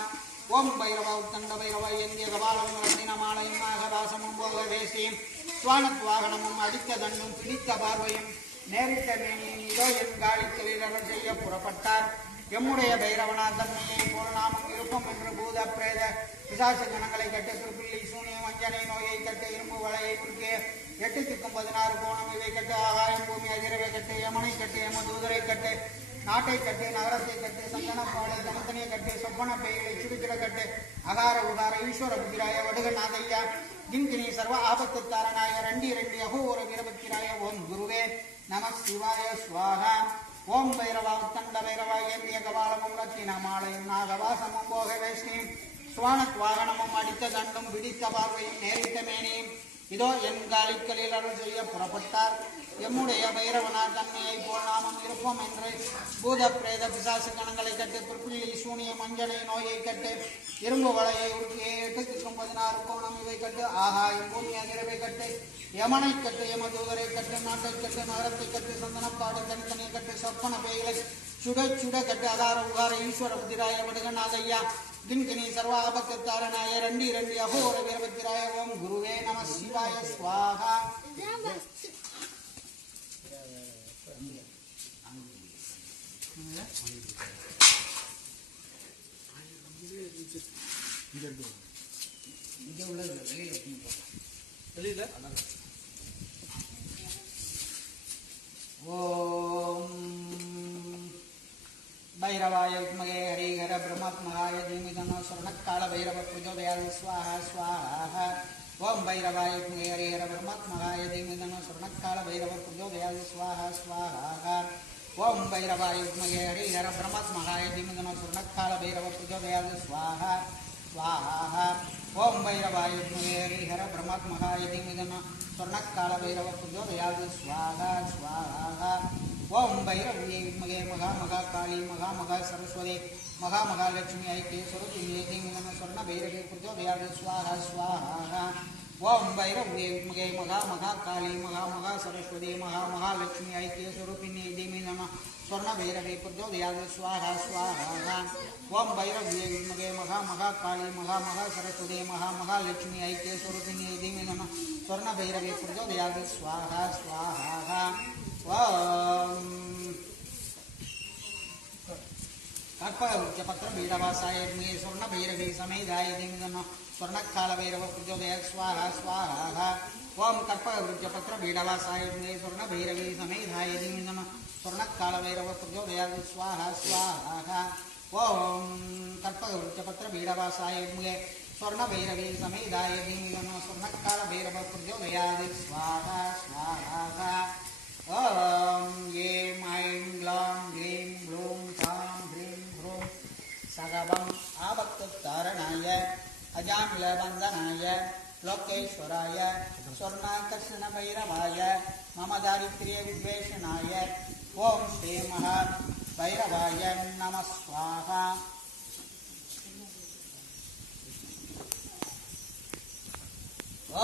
ஓம் பைரவ உத்தண்ட பைரவ ஏந்திய கபாலம் ரத்தினமாலையும் நாகவாசமும் போக வேசியும் சுவானத்வாகனமும் அடித்த தண்டும் பிடித்த பார்வையும் நேரிட்ட மேனியும் இதோ என் காலிகளில் அருள் செய்ய புறப்பட்டார். எம்முடைய பைரவனார் தன்மையை போல் நாமும் இருப்போம் என்று பூத பிரேத பிசாசு கணங்களை கட்டு திருப்பிள்ளி சூனியம் அஞ்சனை நோயை கட்டு இரும்பு வலையை குறுக்கே 8 திக்கும் 16 கோணம் இவை கட்டு ஆகாயம் பூமி அதிரவை கட்டு யமனை கட்டு யமதூதரை கட்டு நாட்டை கட்டு நகரத்தை கட்டு சந்தனப்பாடை தனித்தனியை கட்டு சொப்பன பெய்களை சுடுக்கிற கட்டு அகார உகார ஈஸ்வர புத்திராய வடுகநாதையா கிங்கினி சர்வ ஆபத்துக்காரனாய ரெண்டி ரெண்டி அகோர வீரபத்திராய ஓம் குருவே நம சிவாய ஸ்வாகா ஓம் பைரவா உத்தண்ட பைரவா ஏந்திய கபாலமும் ரத்தினமாலையும் நாகவாசமும் போக வேஷ்டியும் சுவானத்வாகனமும் அடித்த தண்டும் பிடித்த பார்வையும் நேரிட்ட மேனியும் இதோ என் காலிகளில் அருள் செய்ய புறப்பட்டார். எம்முடைய பைரவனார் தன்மையை போல் நாமும் இருப்போம் என்று பூத பிரேத பிசாசு கணங்களை கட்டு புற்புள்ளி சூனிய மஞ்சளை நோயை கட்டு இரும்பு வலையை உருக்கி 8 திக்கும் 16 கோணம் இவை கட்டு ஆகாயம் பூமி அதிரவை கட்டு யமனை கட்டு யமதூதரை கட்டு நாட்டை கட்டு நகரத்தை கட்டு சந்தனப்பாடு தனித்தனியை கட்டு சொப்பன பெய்களை சுட சுட கட்டு அகார உகார ஈஸ்வர புத்திராய வடுகநாதையா கிண்கிணி சர்வ ஆபத்துக்காரனாய ரெண்டி ரெண்டி அகோர வீரபத்திராய ஓம் குருவே நம சிவாய ஸ்வாகா ஓம் भैरवाय विद्महे हरिहर ब्रह्मात्मकाय धीमहि तन्नो स्वर्णकाल भैरव प्रचोदयात् स्वाहा स्वाहा ओम भैरवाय विद्महे हरिहर ब्रह्मात्मकाय धीमहि तन्नो स्वर्णकाल भैरव प्रचोदयात् स्वाहा स्वाहा ओम भैरवाय विद्महे हरिहर ब्रह्मात्मकाय धीमहि तन्नो स्वर्णकाल भैरव प्रचोदयात् स्वाहा स्वाहा ओम भैरवाय विद्महे हरिहर ब्रह्मात्मकाय धीमहि तन्नो स्वर्णकाल भैरव प्रचोदयात् स्वाहा स्वाहा ओम भैरव्ये विद्महे महा महा काली महा महा सरस्वती महा महालक्ष्मी ऐक्य स्वरूपिणी धीमहि स्वर्ण भैरवे प्रचोदयात् स्वाहा स्वाहा ओम भैरव्ये विद्महे महा महा काली महा महा सरस्वती महा महालक्ष्मी ऐक्य स्वरूपिणी धीमहि स्वर्ण भैरवे प्रचोदयात् स्वाहा स्वाहा ओम भैरव्ये विद्महे महा महा काली महा महा सरस्वती महा महालक्ष्मी ऐक्य स्वरूपिणी धीमहि स्वर्ण भैरवे प्रचोदयात् स्वाहा स्वाहा कल्पवृक्षपत्र बीडवासाय स्वर्ण भैरवे समेधाय धीमहि स्वर्णकाल भैरव प्रचोदयात् स्वाहा स्वाहा ओम कल्पवृक्षपत्र बीडवासाय स्वर्ण भैरवे समेधाय धीमहि स्वर्णकाल भैरव प्रचोदयात् स्वाहा स्वाहा ओम कल्पवृक्षपत्र बीडवासाय स्वर्ण भैरवे समेधाय धीमहि स्वर्णकाल भैरव प्रचोदयात् स्वाहा स्वाहा ओम ऐं ऐं ग्लां ग्लीं ग्लूं सां ह्रीं ह्रूं सगवं आभक्ततारणाय अजामिलबन्धनाय लोकेश्वराय स्वर्णाकर्षण भैरवाय मम दारिद्र्य विद्वेषणाय ओम श्री महा भैरवाय नमः स्वाहा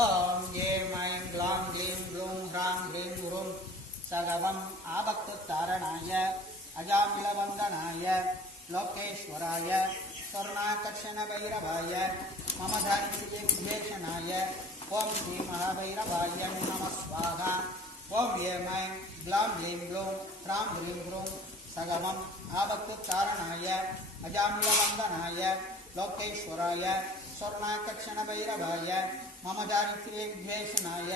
ओम ऐं ऐं ग्लां ग्लीं ग्लूं ह्रां ह्रीं ह्रूं सगवं आभक्ततारणाय अजामिलबन्धनाय लोकेश्वराय स्वर्णाकर्षण भैरवाय मम दारिद्र्य विद्वेषणाय ओम श्री महाभैरवाय नमः स्वाहा ओम यें ऐं ग्लां ग्लीं ग्लूं ह्रां ह्रीं ह्रूं सगमम् आभक्तुच्चारणाय अजामिलवन्दनाय लोकेश्वराय स्वर्णाकर्षणभैरवाय मम दारिद्र्यविद्वेषणाय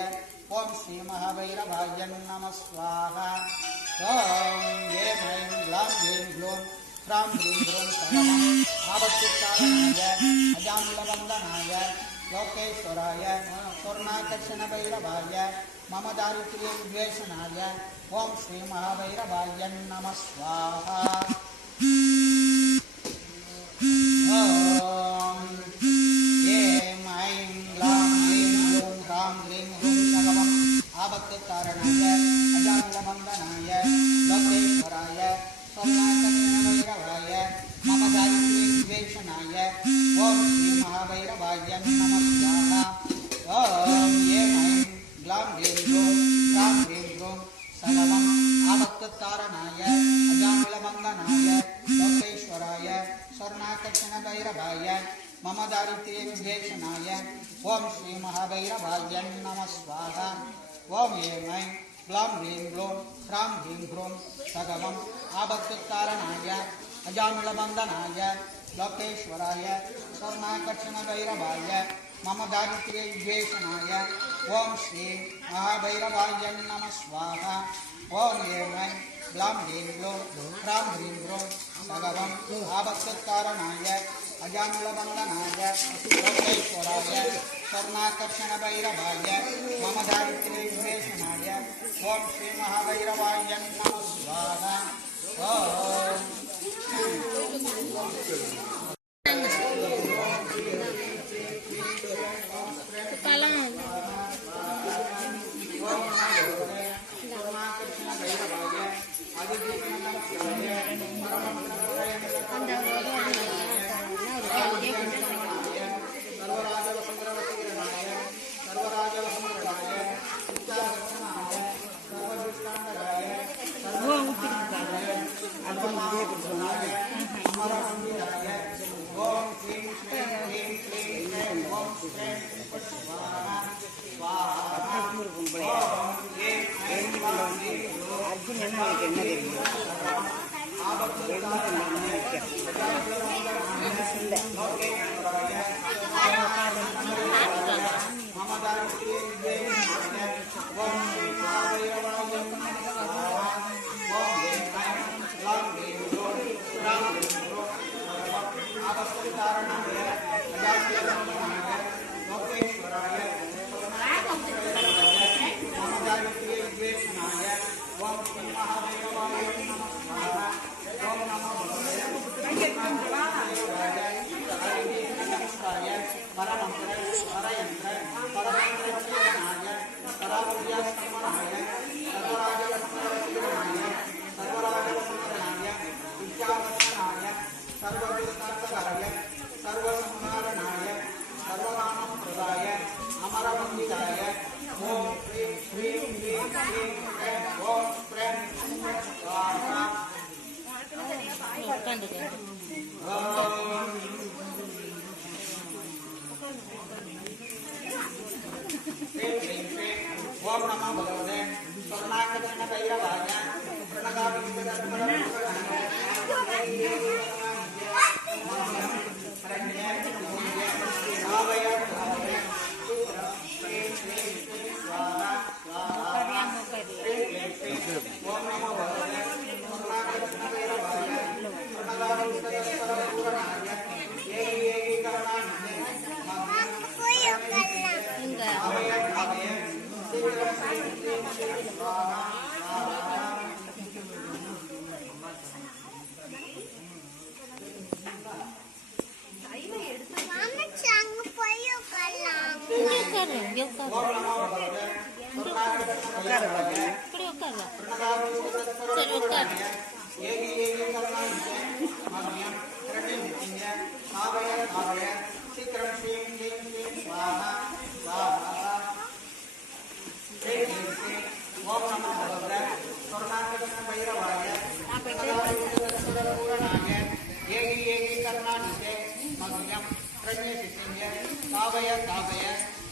ओम श्री महाभैरवाय नमः स्वाहा ओम यें ऐं ग्लां ग्लीं ग्लूं ह्रां ह्रीं ह्रूं सगमम् आभक्तुच्चारणाय अजामिलवन्दनाय लोकेश्वराय स्वर्णाकर्षणभैरवाय मम दारिद्र्यविद्वेषणाय ओम श्री महाभैरवाय नमः स्वाहा ओम यें ऐं ग्लां ग्लीं ग्लूं ह्रां ह्रीं ह्रूं सगमम् आभक्तुच्चारणाय अजामिलवन्दनाय लोकेश्वराय स्वर्णाकर्षणभैरवाय मम दारिद्र्यविद्वेषणाय ओम श्री महाभैरवाय नमः स्वाहा ओम यें ऐं ग्लां ग्लीं ग्लूं ह्रां ह्रीं ह्रूं सगमम् आभक्तुच्चारणाय अजामिलवन्दनाय लोकेश्वराय स्वर्णाकर्षणभैरवाय मम दारिद्र्यविद्वेषणाय ओम श्री महाभैरवाय नमः स्वाहा ओम यें ऐं ग्लां ग्लीं ग्लूं ह्रां ह्रीं ह्रूं सगमम् आभक्तुच्चारणाय अजामिलवन्दनाय लोकेश्वराय स्वर्णाकर्षणभैरवाय मम दारिद्र्यविद्वेषणाय ओम श्री महाभैरवाय नमः स्वाहा ओम यें ऐं ग्लां ग्लीं ग्लूं ह्रां ह्रीं ह्रूं सगमम् आभक्तुच्चारणाय अजामिलवन्दनाय लोकेश्वराय स्वर्णाकर्षणभैरवाय मम दारिद्र्यविद्वेषणाय ओम श्री महाभैरवाय नमः स्वाहा ओम ओम नमो भगवते स्वर्णाकर्षणभैरवाय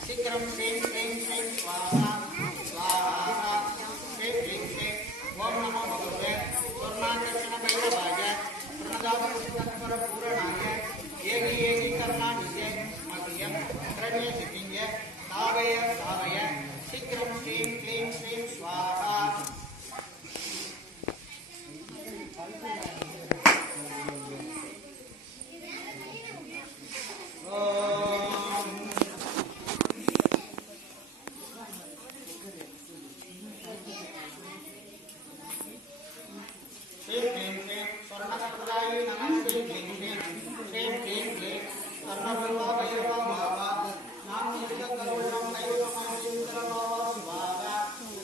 शीघ्रं श्रीं श्रीं श्रीं स्वाहा स्वाहा श्रीं श्रीं श्रीं ओम नमो भगवते स्वर्णाकर्षण भैरवाय प्रणदापरपूरणाय ஏகி ஏகி கருணாநிதிய மதியம் திரவிய சித்திங்க தாவய தாவய சீக்கிரம் ஸ்ரீம் க்ளீம் ஸ்ரீம் ஸ்வாஹா ஸ்ரீம் க்ளீம் ஸ்ரீம் ஸ்வர்ணகர்தாயி நம ஸ்ரீம் க்ளீம் க்ளீம் ஸ்ரீம் க்ளீம் க்ளீம் ஸ்வர்ணபர்வா பைரவா பாபா நாம் நிருதகருணம் கைவமாசிந்தரவா ஸ்வாஹா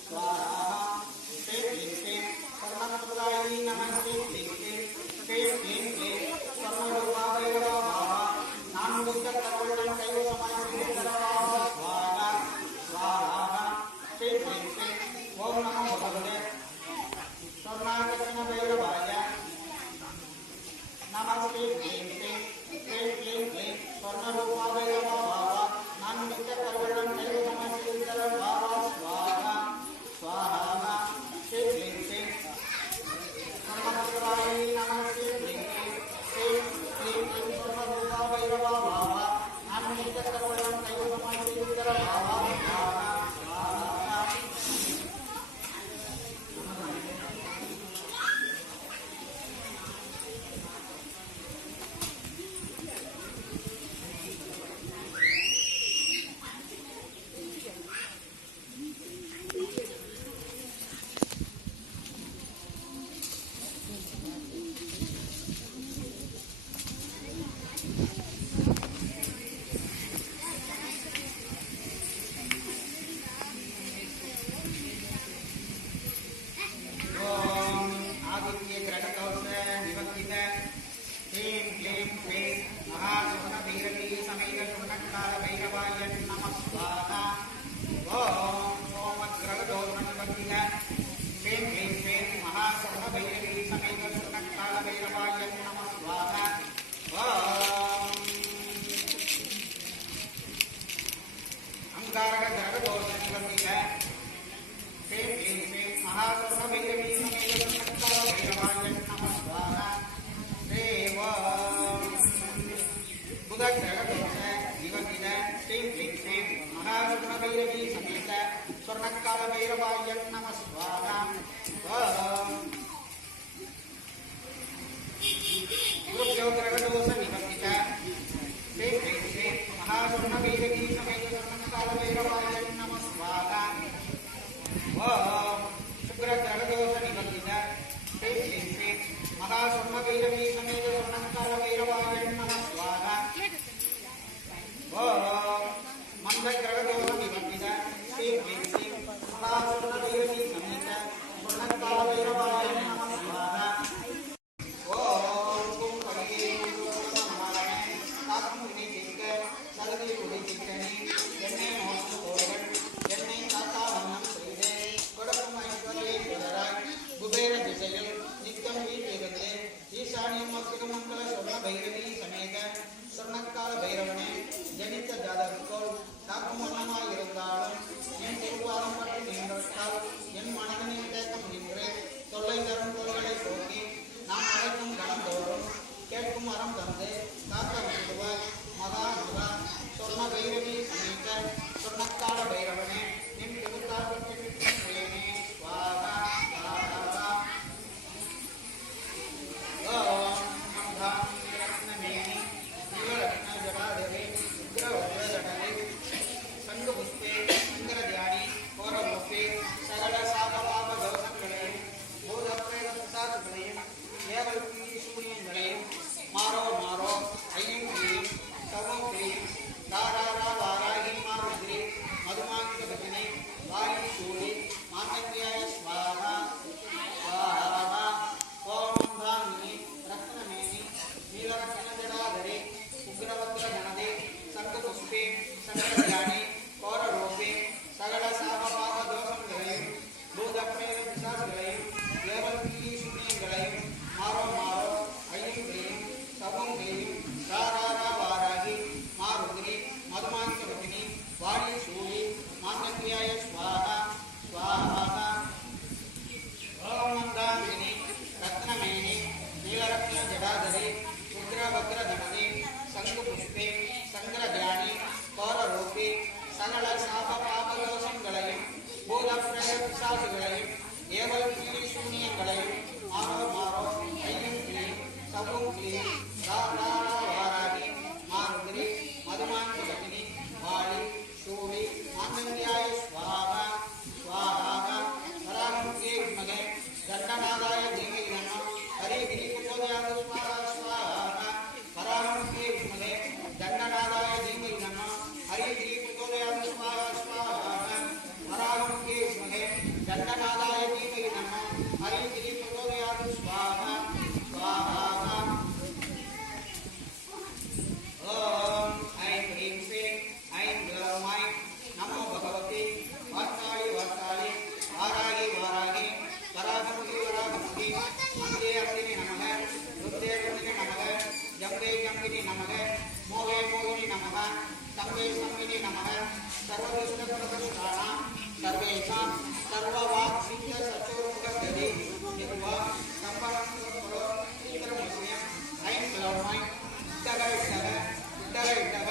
ஸ்வாஹா ஸ்ரீம் க்ளீம் க்ளீம் ஸ்வர்ணகர்தாயி நம ஸ்ரீம் க்ளீம் க்ளீம் ஸ்ரீம் க்ளீம் க்ளீம் ஸ்வர்ணபர்வா பைரவா பாபா நாம் நிருதகருணம் கைவமாசிந்தரவா ஸ்வாஹா ஸ்வாஹா ஸ்ரீம் க்ளீம் க்ளீம் ஓம் நமோ பகவதே स्वर्णाकर्षण भैरवाय नमस्ते क्लीं क्लीं क्लीं क्लीं क्लीं स्वर्णरूपा भैरवा भावा नान्नित्य कर्वणं नैव समसिन्दर भावा स्वाहा स्वाहा श्री क्लीं क्लीं स्वर्णभद्रायै नमस्ते क्लीं क्लीं क्लीं क्लीं क्लीं स्वर्णरूपा भैरवा भावा नान्नित्य कर्वणं नैव समसिन्दर भावा स्वाहा स्वाहा स्वर्णकाल भैरवाय नमः स्वाहा गुरुभ्यो ग्रहदोष निवर्तित श्री श्री श्री महास्वर्ण भैरवी समेत स्वर्णकाल भैरवाय नमः स्वाहा शुक्र ग्रहदोष निवर्तित श्री श्री श्री महास्वर्ण भैरवी समेत स्वर्णकाल भैरवाय नमः स्वाहा मंद ग्रहदोष निवर्तित श्री श्री श्री महास्वर्ण भैरवी समेत स्वर्णकाल भैरवाय नमः स्वाहा ओम कलिये गुरुनारायण ताकम गुणी जिंक सदगी गुणी जिंकनी जन्ने मोक्ष வாடி சூடி மாங்கல்யாய ஸ்வாஹா ஸ்வாஹா ஓம் மந்தாங்கினி ரத்னமேனி நீலரத்ன ஜடாதரி உக்ரவக்ரதனதி சங்குபுஷ்பே சங்கரஜானி கோரரூபி சகல சாப பாபதோஷங்களையும் பூதப்பிரய பிசாசுகளையும் ஏவல் கிளி சூன்யங்களையும் மாறோ மாறோ ஐயும் கிளி சவும் கிளி வாராகி மாருதிரி மதுமாந்தகத்தினி வாடி சூடி மாங்கல்யாய ஸ்வாஹா ஸ்வாஹா வராகமுகே விமகே தண்டநாதாய தீமகி நம ஹரிகிரி புஜோதயாத ஸ்வாஹா ஸ்வாஹா வராகமுகே விமகே தண்டநாதாய தீமகி நம ஹரிகிரி புஜோதயாத ஸ்வாஹா ஸ்வாஹா வராகமுகே விமகே தண்டநாதாய தீமகி நம ஹரிகிரி புஜோதயாத ஸ்வாஹா ஸ்வாஹா ஓம் ஐம் ஹ்ரீம் ஸ்ரீம் ஐம் க்ளௌம் ஐம் நமோ பகவதி வாத்தாளி வாத்தாளி வாராகி வாராகி வராகமுகி வராகமுகி அங்கே அங்கினி நமக ருத்தே ருத்தினி நமக ஜம்பே ஜம்பினி நமக மோகே மோகினி நமக சம்பே சம்பினி நமக சர்வதுஷ்ட பிரபுஷ்டானா சர்வேஷாம் சர்வவாக் சித்த சச்சோர்முகதி நித்வா சம்பரம் புரோ சித்திரமுஸ்யம் ஐம் க்ளௌம் ஐம் இட்டக இட்டக இட்டக இட்டக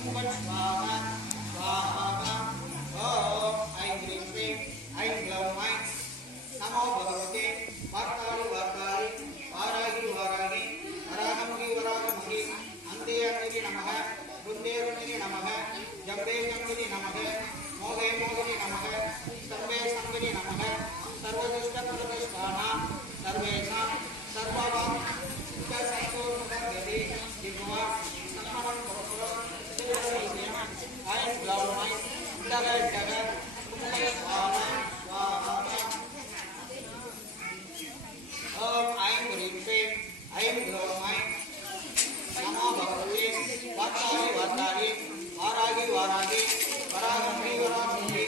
உம்பன் ஸ்வாஹா ஸ்வாஹா ஓம் ஐம் ஹ்ரீம் ஸ்ரீம் ஐம் க்ளௌம் ஐம் நமோ பகவதே வார்த்தாளி வார்த்தாளி வாராகி வாராகி வராகமுகி வராகமுகி அந்தே அந்தினி நமக ருந்தே ருந்தினி நமக ஜம்பே ஜம்பினி நமக மோகே மோகினி நமக சம்பே சம்பினி நமக சர்வதுஷ்ட பிரதிஷ்டானா சர்வேஷாம் சர்வவாம் சித்த சத்தோர்முகதி திவ்வா சம்மரம் புரப்புரோ சித்திரமுஸ்யம் ஐம் க்ளௌம் ஐம் இட்டக இட்டக உம்பன் ஸ்வாஹா ஸ்வாஹா ஓம் ஐம் ஹ்ரீம் ஸ்ரீம் ஐம் க்ளௌம் ஐம் நமோ பகவதே வாத்தாளி வாத்தாளி வாராகி வாராகி வராகமுகி வராகமுகி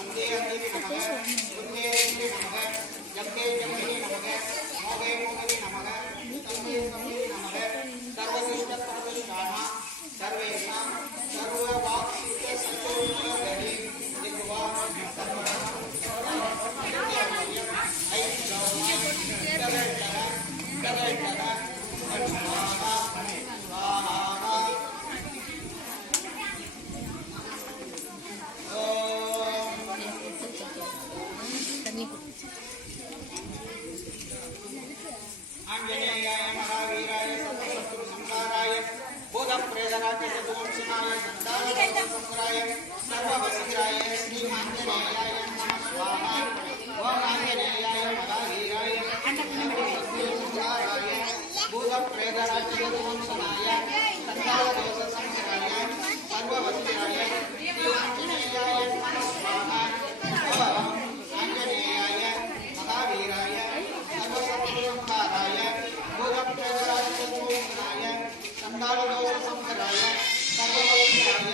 அந்தே அந்தினி நமக ருந்தே ருந்தினி நமக ஜம்பே ஜம்பினி நமக மோகே மோகினி நமக சம்பே சம்பினி நமக சர்வதுஷ்ட பிரதிஷ்டானா சர்வேஷாம் சர்வவாக் சித்த சச்சோர்முகதி திவ்வா சம்பரம் ஐம் க்ளௌம் ஐம் இட்டக இட்டக இட்டக இட்டக ஸ்வாஹா ஸ்வாஹா ஓம் ஆஞ்சநேயாய மகாவீராய சர்வசத்ரு சம்ஹாராய பூதப்ரேதராஜ சதுவம்சனாய சந்தானசங்கராய சர்வவசிராய ஸ்ரீ ஆஞ்சநேயாய நமः ஸ்வாஹா ஓம் ஆஞ்சநேயாய மகாவீராய சர்வசத்ரு சம்ஹாராய பூதப்ரேதராஜ சதுவம்சனாய சந்தானசங்கராய சர்வவசிராய ஸ்ரீ ஆஞ்சநேயாய நமः ஸ்வாஹா ஓம் ஆஞ்சநேயாய மகாவீராய சர்வசத்ருசம்ஹாராய பூதப்ரேதராஜ சதுவம்சனாய சந்தானசங்கராய சர்வவசிராய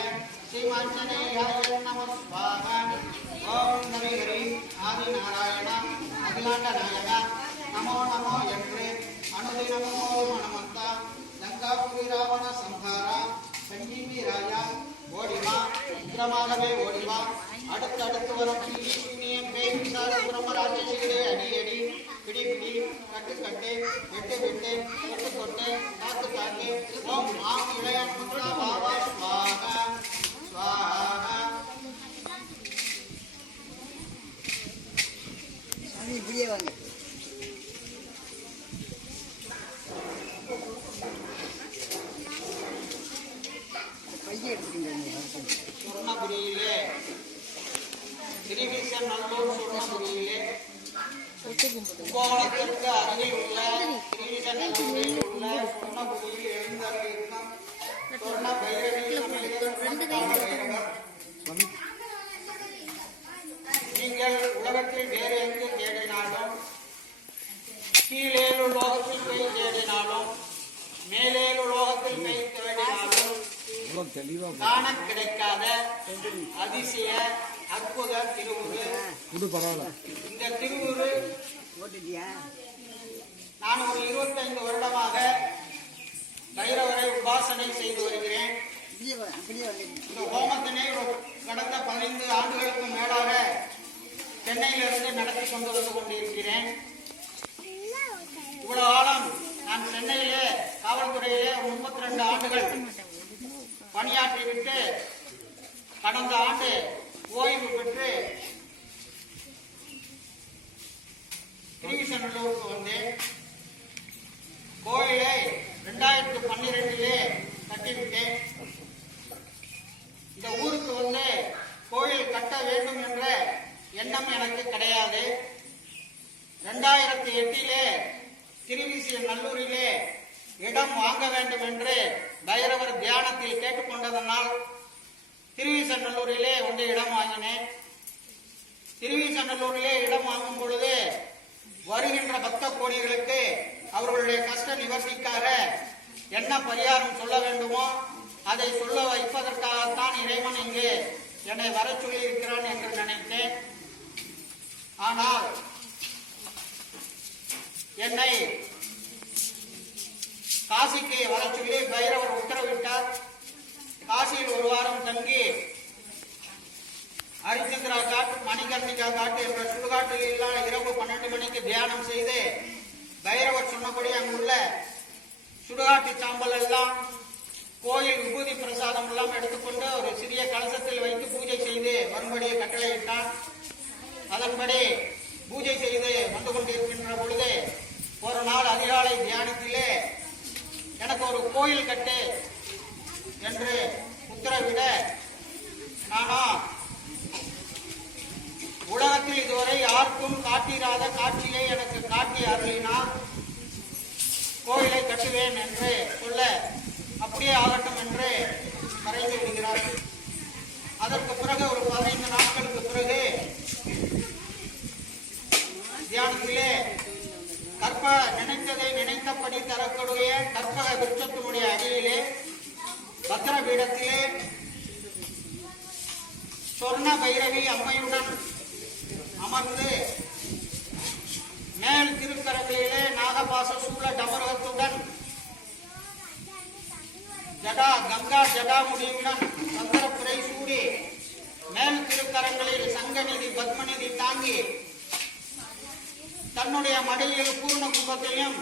ஸ்ரீமாஞ்சநேயாய நமः ஸ்வாஹா ஓம் ஹரி ஹரி ஆதிநாராயண அகிலாண்ட நாயக நமோ நமோ என்று அனுதினமோ மனமந்தா லங்காபுரி ராவண சம்ஹாரா சஞ்சீவி ராஜா ஓடிவா உக்கிரமாகவே ஓடிவா அடுத்தடுத்து வரும் கீழி சூன்யம் பேய் பிசாசு பிரம்மராஜ்யங்களே அடி அடி பிடி பிடி கட்டு கட்டு வெட்டு வெட்டு கொட்டு கொட்டு காத்து காத்து ஓம் ஆம் இளையன் முத்ரா பாவா ஸ்வாஹா ஸ்வாஹா இப்படியே வாங்க பைய எடுத்துக்கிங்க சுர்ணபுரியிலே திருவிசன் நல்லூர் சுர்ணபுரியிலே கும்பகோணத்திற்கு அருகில் உள்ள திருவிசன் நல்லூரில் உள்ள சுர்ணபுரியில் எழுந்தருளிருக்கும் சுர்ண பைரவி சமேத நீங்கள் உலகத்தில் வேறு எங்கு தேடினாலும் கீழேறு லோகத்தில் போய் தேடினாலும் மேலேறு லோகத்தில் போய் தேடினாலும் காண கிடைக்காத அதிசய அற்புத திருவுரு இந்த திருவுரு நான் ஒரு 25 வருடமாக பைரவரை உபாசனை செய்து வருகிறேன். இந்த ஹோமத்தினை கொண்டு வந்து கொண்டிருக்கிறேன். இவ்வளவு காலம் நான் சென்னையிலே காவல்துறையிலே 32 ஆண்டுகள் பணியாற்றிவிட்டு கடந்த ஆண்டு ஓய்வு பெற்று திருவிசநல்லூருக்கு வந்தேன். கோயிலை 2012 கட்டிவிட்டேன். இந்த ஊருக்கு வந்து கோயில் கட்ட வேண்டும் என்ற எண்ணம் எனக்கு கிடையாது. 2008 திருவிசநல்லூரிலே இடம் வாங்க வேண்டும் என்று பைரவர் தியானத்தில் கேட்டுக்கொண்டதனால் திருவிசநல்லூரிலே வந்து இடம் வாங்கினேன். திருவிசநல்லூரிலே இடம் வாங்கும் பொழுது வருகின்ற பக்த கோடிகளுக்கு அவர்களுடைய கஷ்ட நிவர்த்திக்காக என்ன பரிகாரம் சொல்ல வேண்டுமோ அதை சொல்ல வைப்பதற்காகத்தான் இறைவன் இங்கு என்னை வர சொல்லி இருக்கிறான் என்று நினைத்தேன். ஆனால் என்னை காசிக்கு வர சொல்லி பைரவர் உத்தரவிட்டார். காசியில் ஒரு வாரம் தங்கி ஹரிச்சந்திரா காட், மணிகர்ணிகா காட் என்ற சுடுகாட்டில் எல்லாம் இரவு 12 மணிக்கு தியானம் செய்து பைரவர் சொன்னபடி அங்குள்ள சுடுகாட்டு சாம்பல் எல்லாம் கோயில் விபூதி பிரசாதம் எல்லாம் எடுத்துக்கொண்டு ஒரு சிறிய கலசத்தில் வைத்து பூஜை செய்து வரும்படி கட்டளையிட்டார். அதன்படி பூஜை செய்து வந்து கொண்டிருக்கின்ற பொழுது ஒரு நாள் அதிகாலை தியானத்திலே எனக்கு ஒரு கோயில் கட்டு என்று உத்தரவிட நானா உலகத்தில் இதுவரை யாருக்கும் காட்டிராத காட்சியை எனக்கு காட்டி அருளினார். கோயிலை கட்டுவேன் என்று சொல்ல அப்படியே ஆகட்டும் என்று மறைந்து விடுகிறார். அதற்கு பிறகு ஒரு 15 நாட்களுக்கு பிறகு தியானத்திலே நினைத்ததை நினைத்தபடி தரக்கூடிய கற்பக விருட்சத்தினுடைய அடியிலே பத்திர பீடத்திலே சொர்ண பைரவி அம்மையுடன் அமர்ந்து மேல் திருக்கரவையிலே நாகபாச சூழ டமரகத்துடன் கங்கா ஜடாமுடியுடன் சந்திரப்புரை சூடி மேல் திருக்கரங்களில் சங்கநிதி பத்மநிதி தாங்கி தன்னுடைய மடியில் பூர்ண கும்பத்தையும்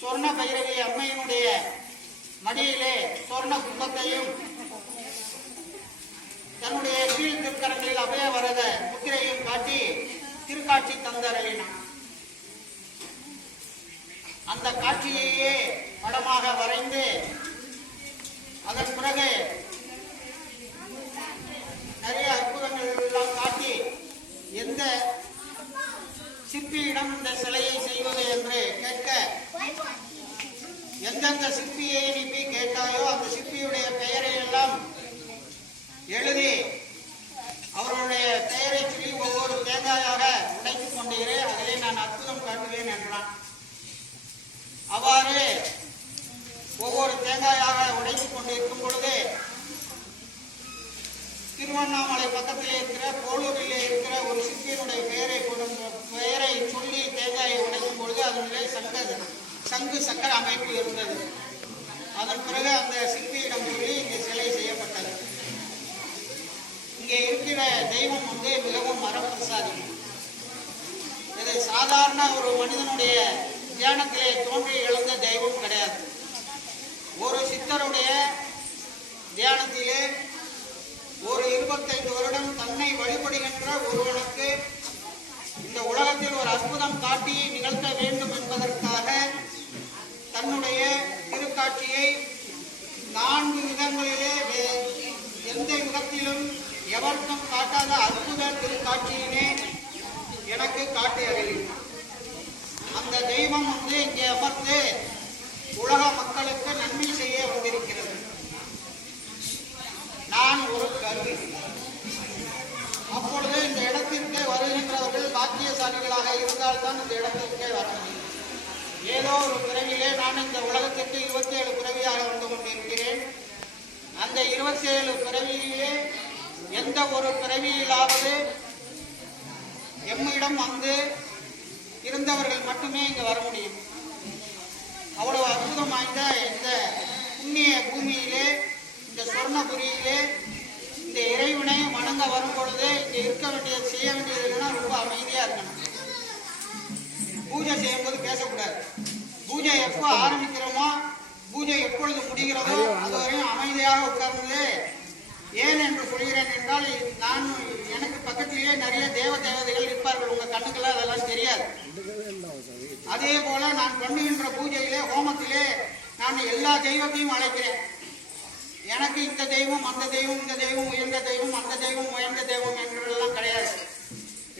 சொர்ண பைரவி அம்மையினுடைய மடியிலே சொர்ண கும்பத்தையும் தன்னுடைய கீழ் திருக்கரங்களில் அபயவரத முத்திரையும் காட்டி திருக்காட்சி தந்தரையினான். அந்த காட்சியையே படமாக வரைந்து அதன் பிறகு நிறைய அற்புதங்கள் எல்லாம் காட்டி எந்த சிற்பியிடம் இந்த சிலையை செய்வது என்று கேட்க எந்தெந்த சிற்பியை நீ கேட்டாயோ அந்த சிற்பியுடைய பெயரை எல்லாம் எழுதி அவர்களுடைய பெயரை சொல்லி ஒவ்வொரு தேங்காயாக உடைத்துக் கொண்டீரே அதிலே நான் அற்புதம் காட்டுவேன் என்றான். அவ்வாறு ஒவ்வொரு தேங்காயாக உடைத்துக் கொண்டிருக்கும் பொழுது திருவண்ணாமலை பக்கத்திலே இருக்கிற போலூரிலே இருக்கிற ஒரு சிற்பியினுடைய பெயரை சொல்லி தேங்காயை உடைக்கும் பொழுது அதனுடைய சங்கு சக்கர அமைப்பு இருந்தது. அதன் பிறகு அந்த சிற்பியிடம் சொல்லி இங்கே சிலை செய்யப்பட்டது. இங்கே இருக்கிற தெய்வம் வந்து மிகவும் வரப்பிரசாதி. இது சாதாரண ஒரு மனிதனுடைய தியானத்திலே தோன்றி எழுந்த தெய்வம் கிடையாது. ஒரு சித்தருடைய தியானத்திலே ஒரு 25 வருடம் தன்னை வழிபடுகின்ற ஒருவனுக்கு இந்த உலகத்தில் ஒரு அற்புதம் காட்டி நிகழ்த்த வேண்டும் என்பதற்காக தன்னுடைய திருக்காட்சியை 4 விதங்களிலே எந்த விதத்திலும் எவருக்கும் காட்டாத அற்புத திருக்காட்சியினை எனக்கு காட்டி அருளினார். அந்த தெய்வம் வந்து இங்கே அமர்ந்து உலக மக்களுக்கு நன்மை செய்ய வந்திருக்கிறது. நான் ஒரு கருவி. அப்பொழுது இந்த இடத்திற்கு வருகின்றவர்கள் பாக்கியசாலிகளாக இருந்தால்தான் இந்த இடத்திற்கே வர முடியும். ஏதோ ஒரு பிறவியிலே நான் இந்த உலகத்திற்கு 27 பிறவியாக வந்து கொண்டிருக்கிறேன். அந்த 27 பிறவியிலே எந்த ஒரு பிறவியிலாவது எம்மிடம் வந்து இருந்தவர்கள் மட்டுமே இங்கு வர முடியும். அவ்வளவு அற்புதம் வாய்ந்த இந்த புண்ணிய பூமியிலே, இந்த சொர்ணபுரியிலே இந்த இறைவனை வணங்க வரும் பொழுது இங்கே இருக்க வேண்டியது செய்ய வேண்டியது இல்லைன்னா ரொம்ப அமைதியா இருக்கணும். செய்யும் போது பேசக்கூடாது. பூஜை எப்போ ஆரம்பிக்கிறோமோ, பூஜை எப்பொழுது முடிகிறதோ அதுவரையும் அமைதியாக உட்கார்ந்து. ஏன் என்று சொல்கிறேன் என்றால், நான் எனக்கு பக்கத்திலேயே நிறைய தேவதைகள் இருப்பார்கள். உங்க கண்ணுக்கெல்லாம் அதெல்லாம் தெரியாது. அதே போல நான் பண்ணுகின்ற பூஜையிலே, ஹோமத்திலே நான் எல்லா தெய்வத்தையும் அழைக்கிறேன். எனக்கு இந்த தெய்வம், அந்த தெய்வம், இந்த தெய்வம் உயர்ந்த தெய்வம், அந்த தெய்வம் உயர்ந்த தெய்வம் என்றெல்லாம் கிடையாது.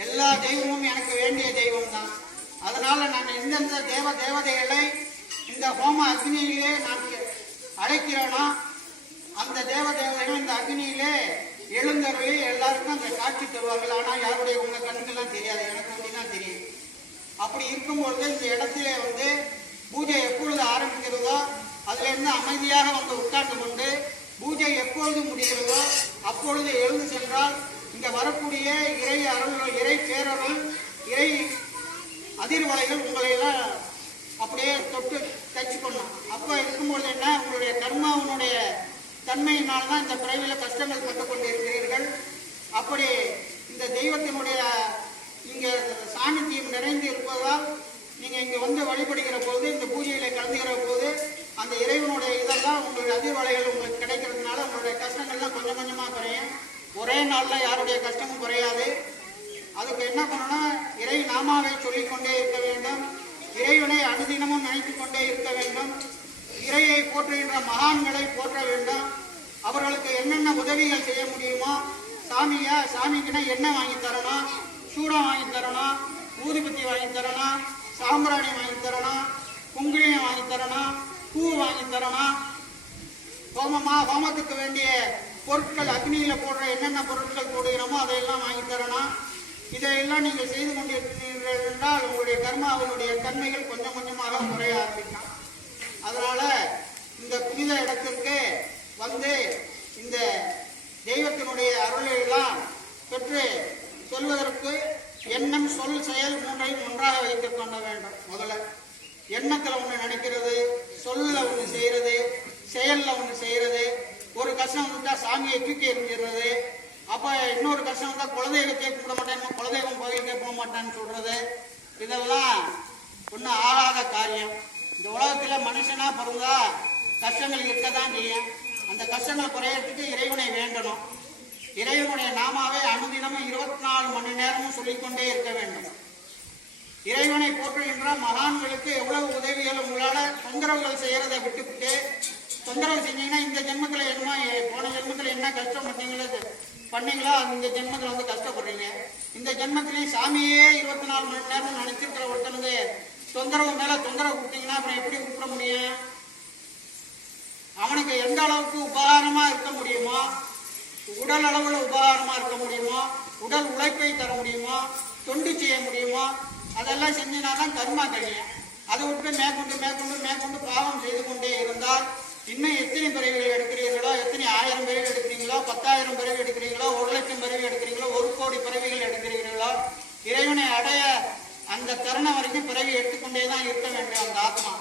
எல்லா தெய்வமும் எனக்கு வேண்டிய தெய்வம் தான். அதனால நான் எந்தெந்த தேவதைகளை இந்த ஹோம அக்னியிலே நான் அழைக்கிறேனோ, அந்த தேவதைகள் இந்த அக்னியிலே எழுந்தருளி எல்லாருக்கும் அந்த காட்சி தருவார்கள். ஆனால் யாருடைய உங்க கண்ணுக்கெல்லாம் தெரியாது, எனக்கு ஒன்றிதான் தெரியும். அப்படி இருக்கும்பொழுது இந்த இடத்திலே பூஜை எப்பொழுது ஆரம்பிக்கிறதோ அதுல இருந்து அமைதியாக உட்கார்ந்து கொண்டு, பூஜை எப்பொழுது முடிகிறதோ அப்பொழுது எழுந்து சென்றால் இங்க வரக்கூடிய இறை அருள், இறை பேரருள், இறை அதிர்வலைகள் உங்களை எல்லாம் அப்படியே தொட்டு டச் பண்ணும். அப்ப இருக்கும்பொழுது என்ன, உங்களுடைய கர்மாவுடைய தன்மையினால்தான் இந்த பிறவில கஷ்டங்கள் பட்டு கொண்டு இருக்கிறீர்கள். அப்படி இந்த தெய்வத்தினுடைய இங்க சாநித்தியம் நிறைந்து இருப்பதால் நீங்க இங்க வழிபடுகிற போது, இந்த பூஜையில கலந்துகிற போது அந்த இறைவனுடைய இதெல்லாம் உங்களுடைய அதிர்வலைகள் உங்களுக்கு கிடைக்கிறதுனால உங்களுடைய கஷ்டங்கள்லாம் கொஞ்சம் கொஞ்சமா குறையும். ஒரே நாள்ல யாருடைய கஷ்டமும் குறையாது. அதுக்கு என்ன பண்ணணும், இறை நாமாவை சொல்லிக்கொண்டே இருக்க வேண்டும். இறைவனை அனுதினமும் நினைத்துக் கொண்டே இருக்க வேண்டும். இறையை போற்றுகின்ற மகான்களை போற்ற வேண்டும். அவர்களுக்கு என்னென்ன உதவிகள் செய்ய முடியுமோ, சாமிக்குன்னா எண்ணெய் வாங்கி தரணும், சூடம் வாங்கி தரணும், ஊதுபத்தி வாங்கி தரணும், சாம்பிராணி வாங்கி தரணும், குங்குளியம் வாங்கி தரணும், பூ வாங்கி தரணும். ஹோமத்துக்கு வேண்டிய பொருட்கள், அக்னியில போடுற என்னென்ன பொருட்கள் போடுகிறோமோ அதையெல்லாம் வாங்கி தரணும். இதையெல்லாம் நீங்கள் செய்து கொண்டிருக்கிறீர்கள் என்றால் உங்களுடைய கர்மாவினுடைய தன்மைகள் கொஞ்சம் கொஞ்சமாக குறைய ஆரம்பிக்கும். அதனால இந்த புனித இடத்திற்கு இந்த தெய்வத்தினுடைய அருளை எல்லாம் பெற்று சொல்வதற்கு எண்ணம், சொல், செயல் மூன்றையும் ஒன்றாக வைத்துக் கொள்ள வேண்டும். முதல்ல எண்ணத்துல ஒண்ணு நினைக்கிறது, சொல்ல ஒண்ணு செய்யறது, செயல்ல ஒண்ணு செய்யறது. ஒரு கஷ்டம் வந்துட்டா சாமியை தூக்கி எறிஞ்சிடுறது. அப்ப இன்னொரு கஷ்டம் வந்தா குலதெய்வத்தையே கும்பிட மாட்டேன், குலதெய்வம் கோயிலுக்கே போக மாட்டேன்னு சொல்றது. இதெல்லாம் ஒன்றும் ஆகாத காரியம். இந்த உலகத்துல மனுஷனா பிறந்தா கஷ்டங்கள் இருக்கதான் செய்யும். அந்த கஷ்டங்கள் குறையறதுக்கு இறைவனை வேண்டணும். இறைவனுடைய நாமாவை அனுதினமும் 24 மணி நேரமும் சொல்லிக்கொண்டே இருக்க வேண்டும். இறைவனை போற்றுகின்ற மகான்களுக்கு எவ்வளவு உதவிகள் உங்களால தொந்தரவுகள் செய்யறதை விட்டுவிட்டு, தொந்தரவு செஞ்சீங்கன்னா இந்த ஜென்மத்துல என்னமோ போன ஜென்மத்துல என்ன கஷ்டம் பண்ணீங்களோ இந்த ஜென்மத்துல கஷ்டப்படுறீங்க. இந்த ஜென்மத்திலையும் சாமியே 24 மணி நேரம் நினைச்சிருக்கிற ஒருத்தனுக்கு தொந்தரவு மேல தொந்தரவு கொடுத்தீங்கன்னா அப்புறம் எப்படி கூப்பிட முடியும்? அவனுக்கு எந்த அளவுக்கு உபகாரமா இருக்க முடியுமோ, உடல் அளவுல உபகாரமா இருக்க முடியுமோ, உடல் உழைப்பை தர முடியுமோ, தொண்டு செய்ய முடியுமோ, அதெல்லாம் செஞ்சினாதான் கர்மா கழியும். அதை விட்டு மேற்கொண்டு பாவம் செய்து கொண்டே இருந்தால் இன்னும் எத்தனை பிறவிகள் எடுக்கிறீர்களோ, எத்தனை 1000 பிறவிகள் எடுக்கிறீங்களோ, 10,000 பிறவி எடுக்கிறீங்களோ, 1,00,000 பிறவி எடுக்கிறீங்களோ, 1 கோடி பிறவிகள் எடுக்கிறீர்களோ, இறைவனை அடைய அந்த தருணம் வரைக்கும் பிறவி எடுத்துக்கொண்டேதான் இருக்க வேண்டும் அந்த ஆத்மா.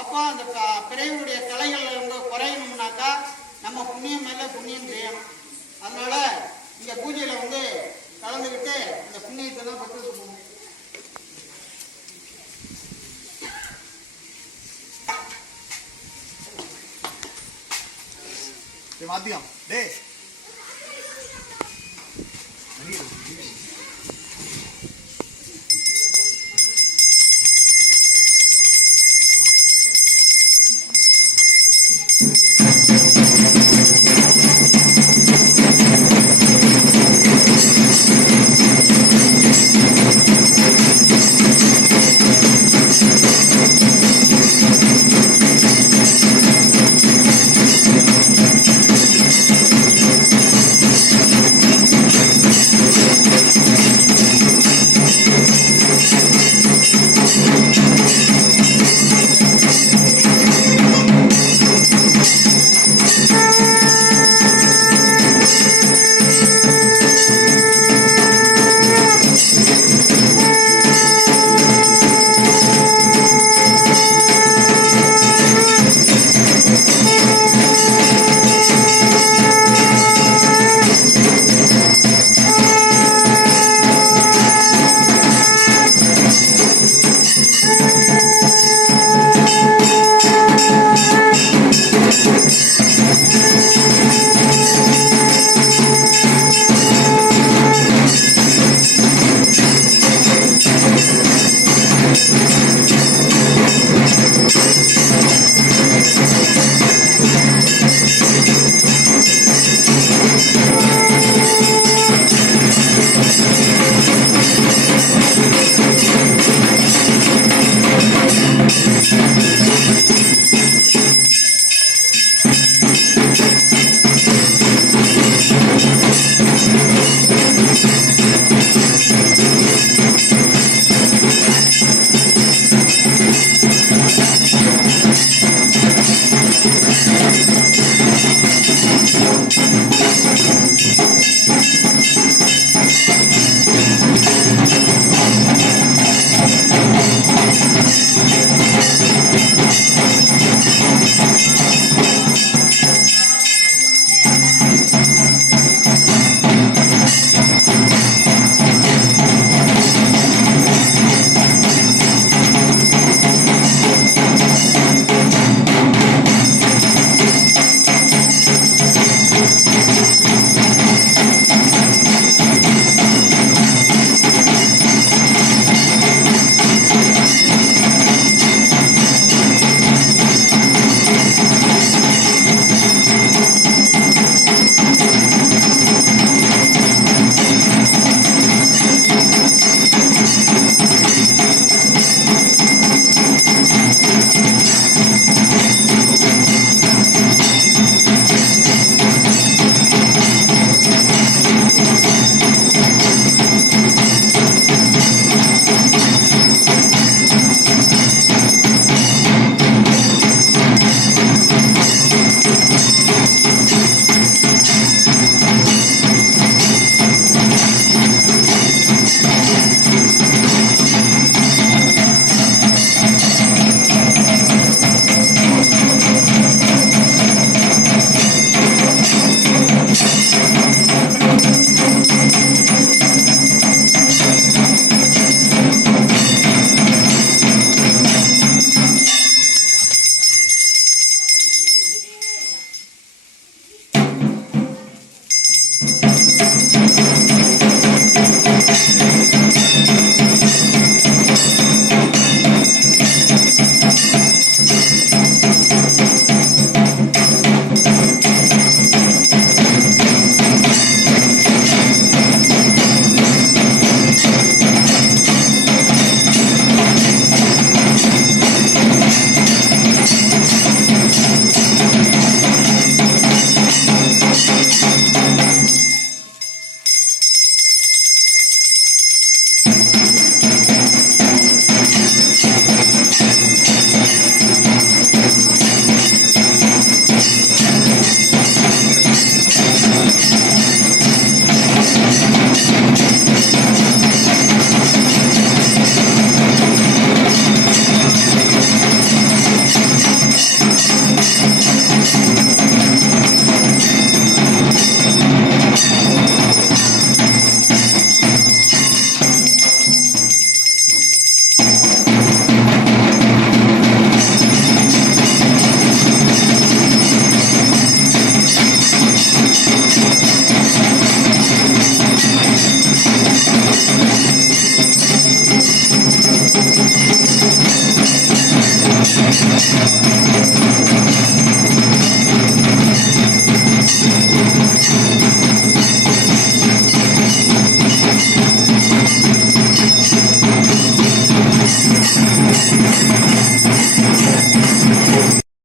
அப்போ அந்த பிறவியுடைய தலைகள் குறையணும்னாக்கா நம்ம புண்ணியம் மேல புண்ணியம் செய்யணும். அதனால இந்த பூஜையில கலந்துக்கிட்டு இந்த புண்ணியத்தை தான் பட்டு போகணும். மாத்தியம் டே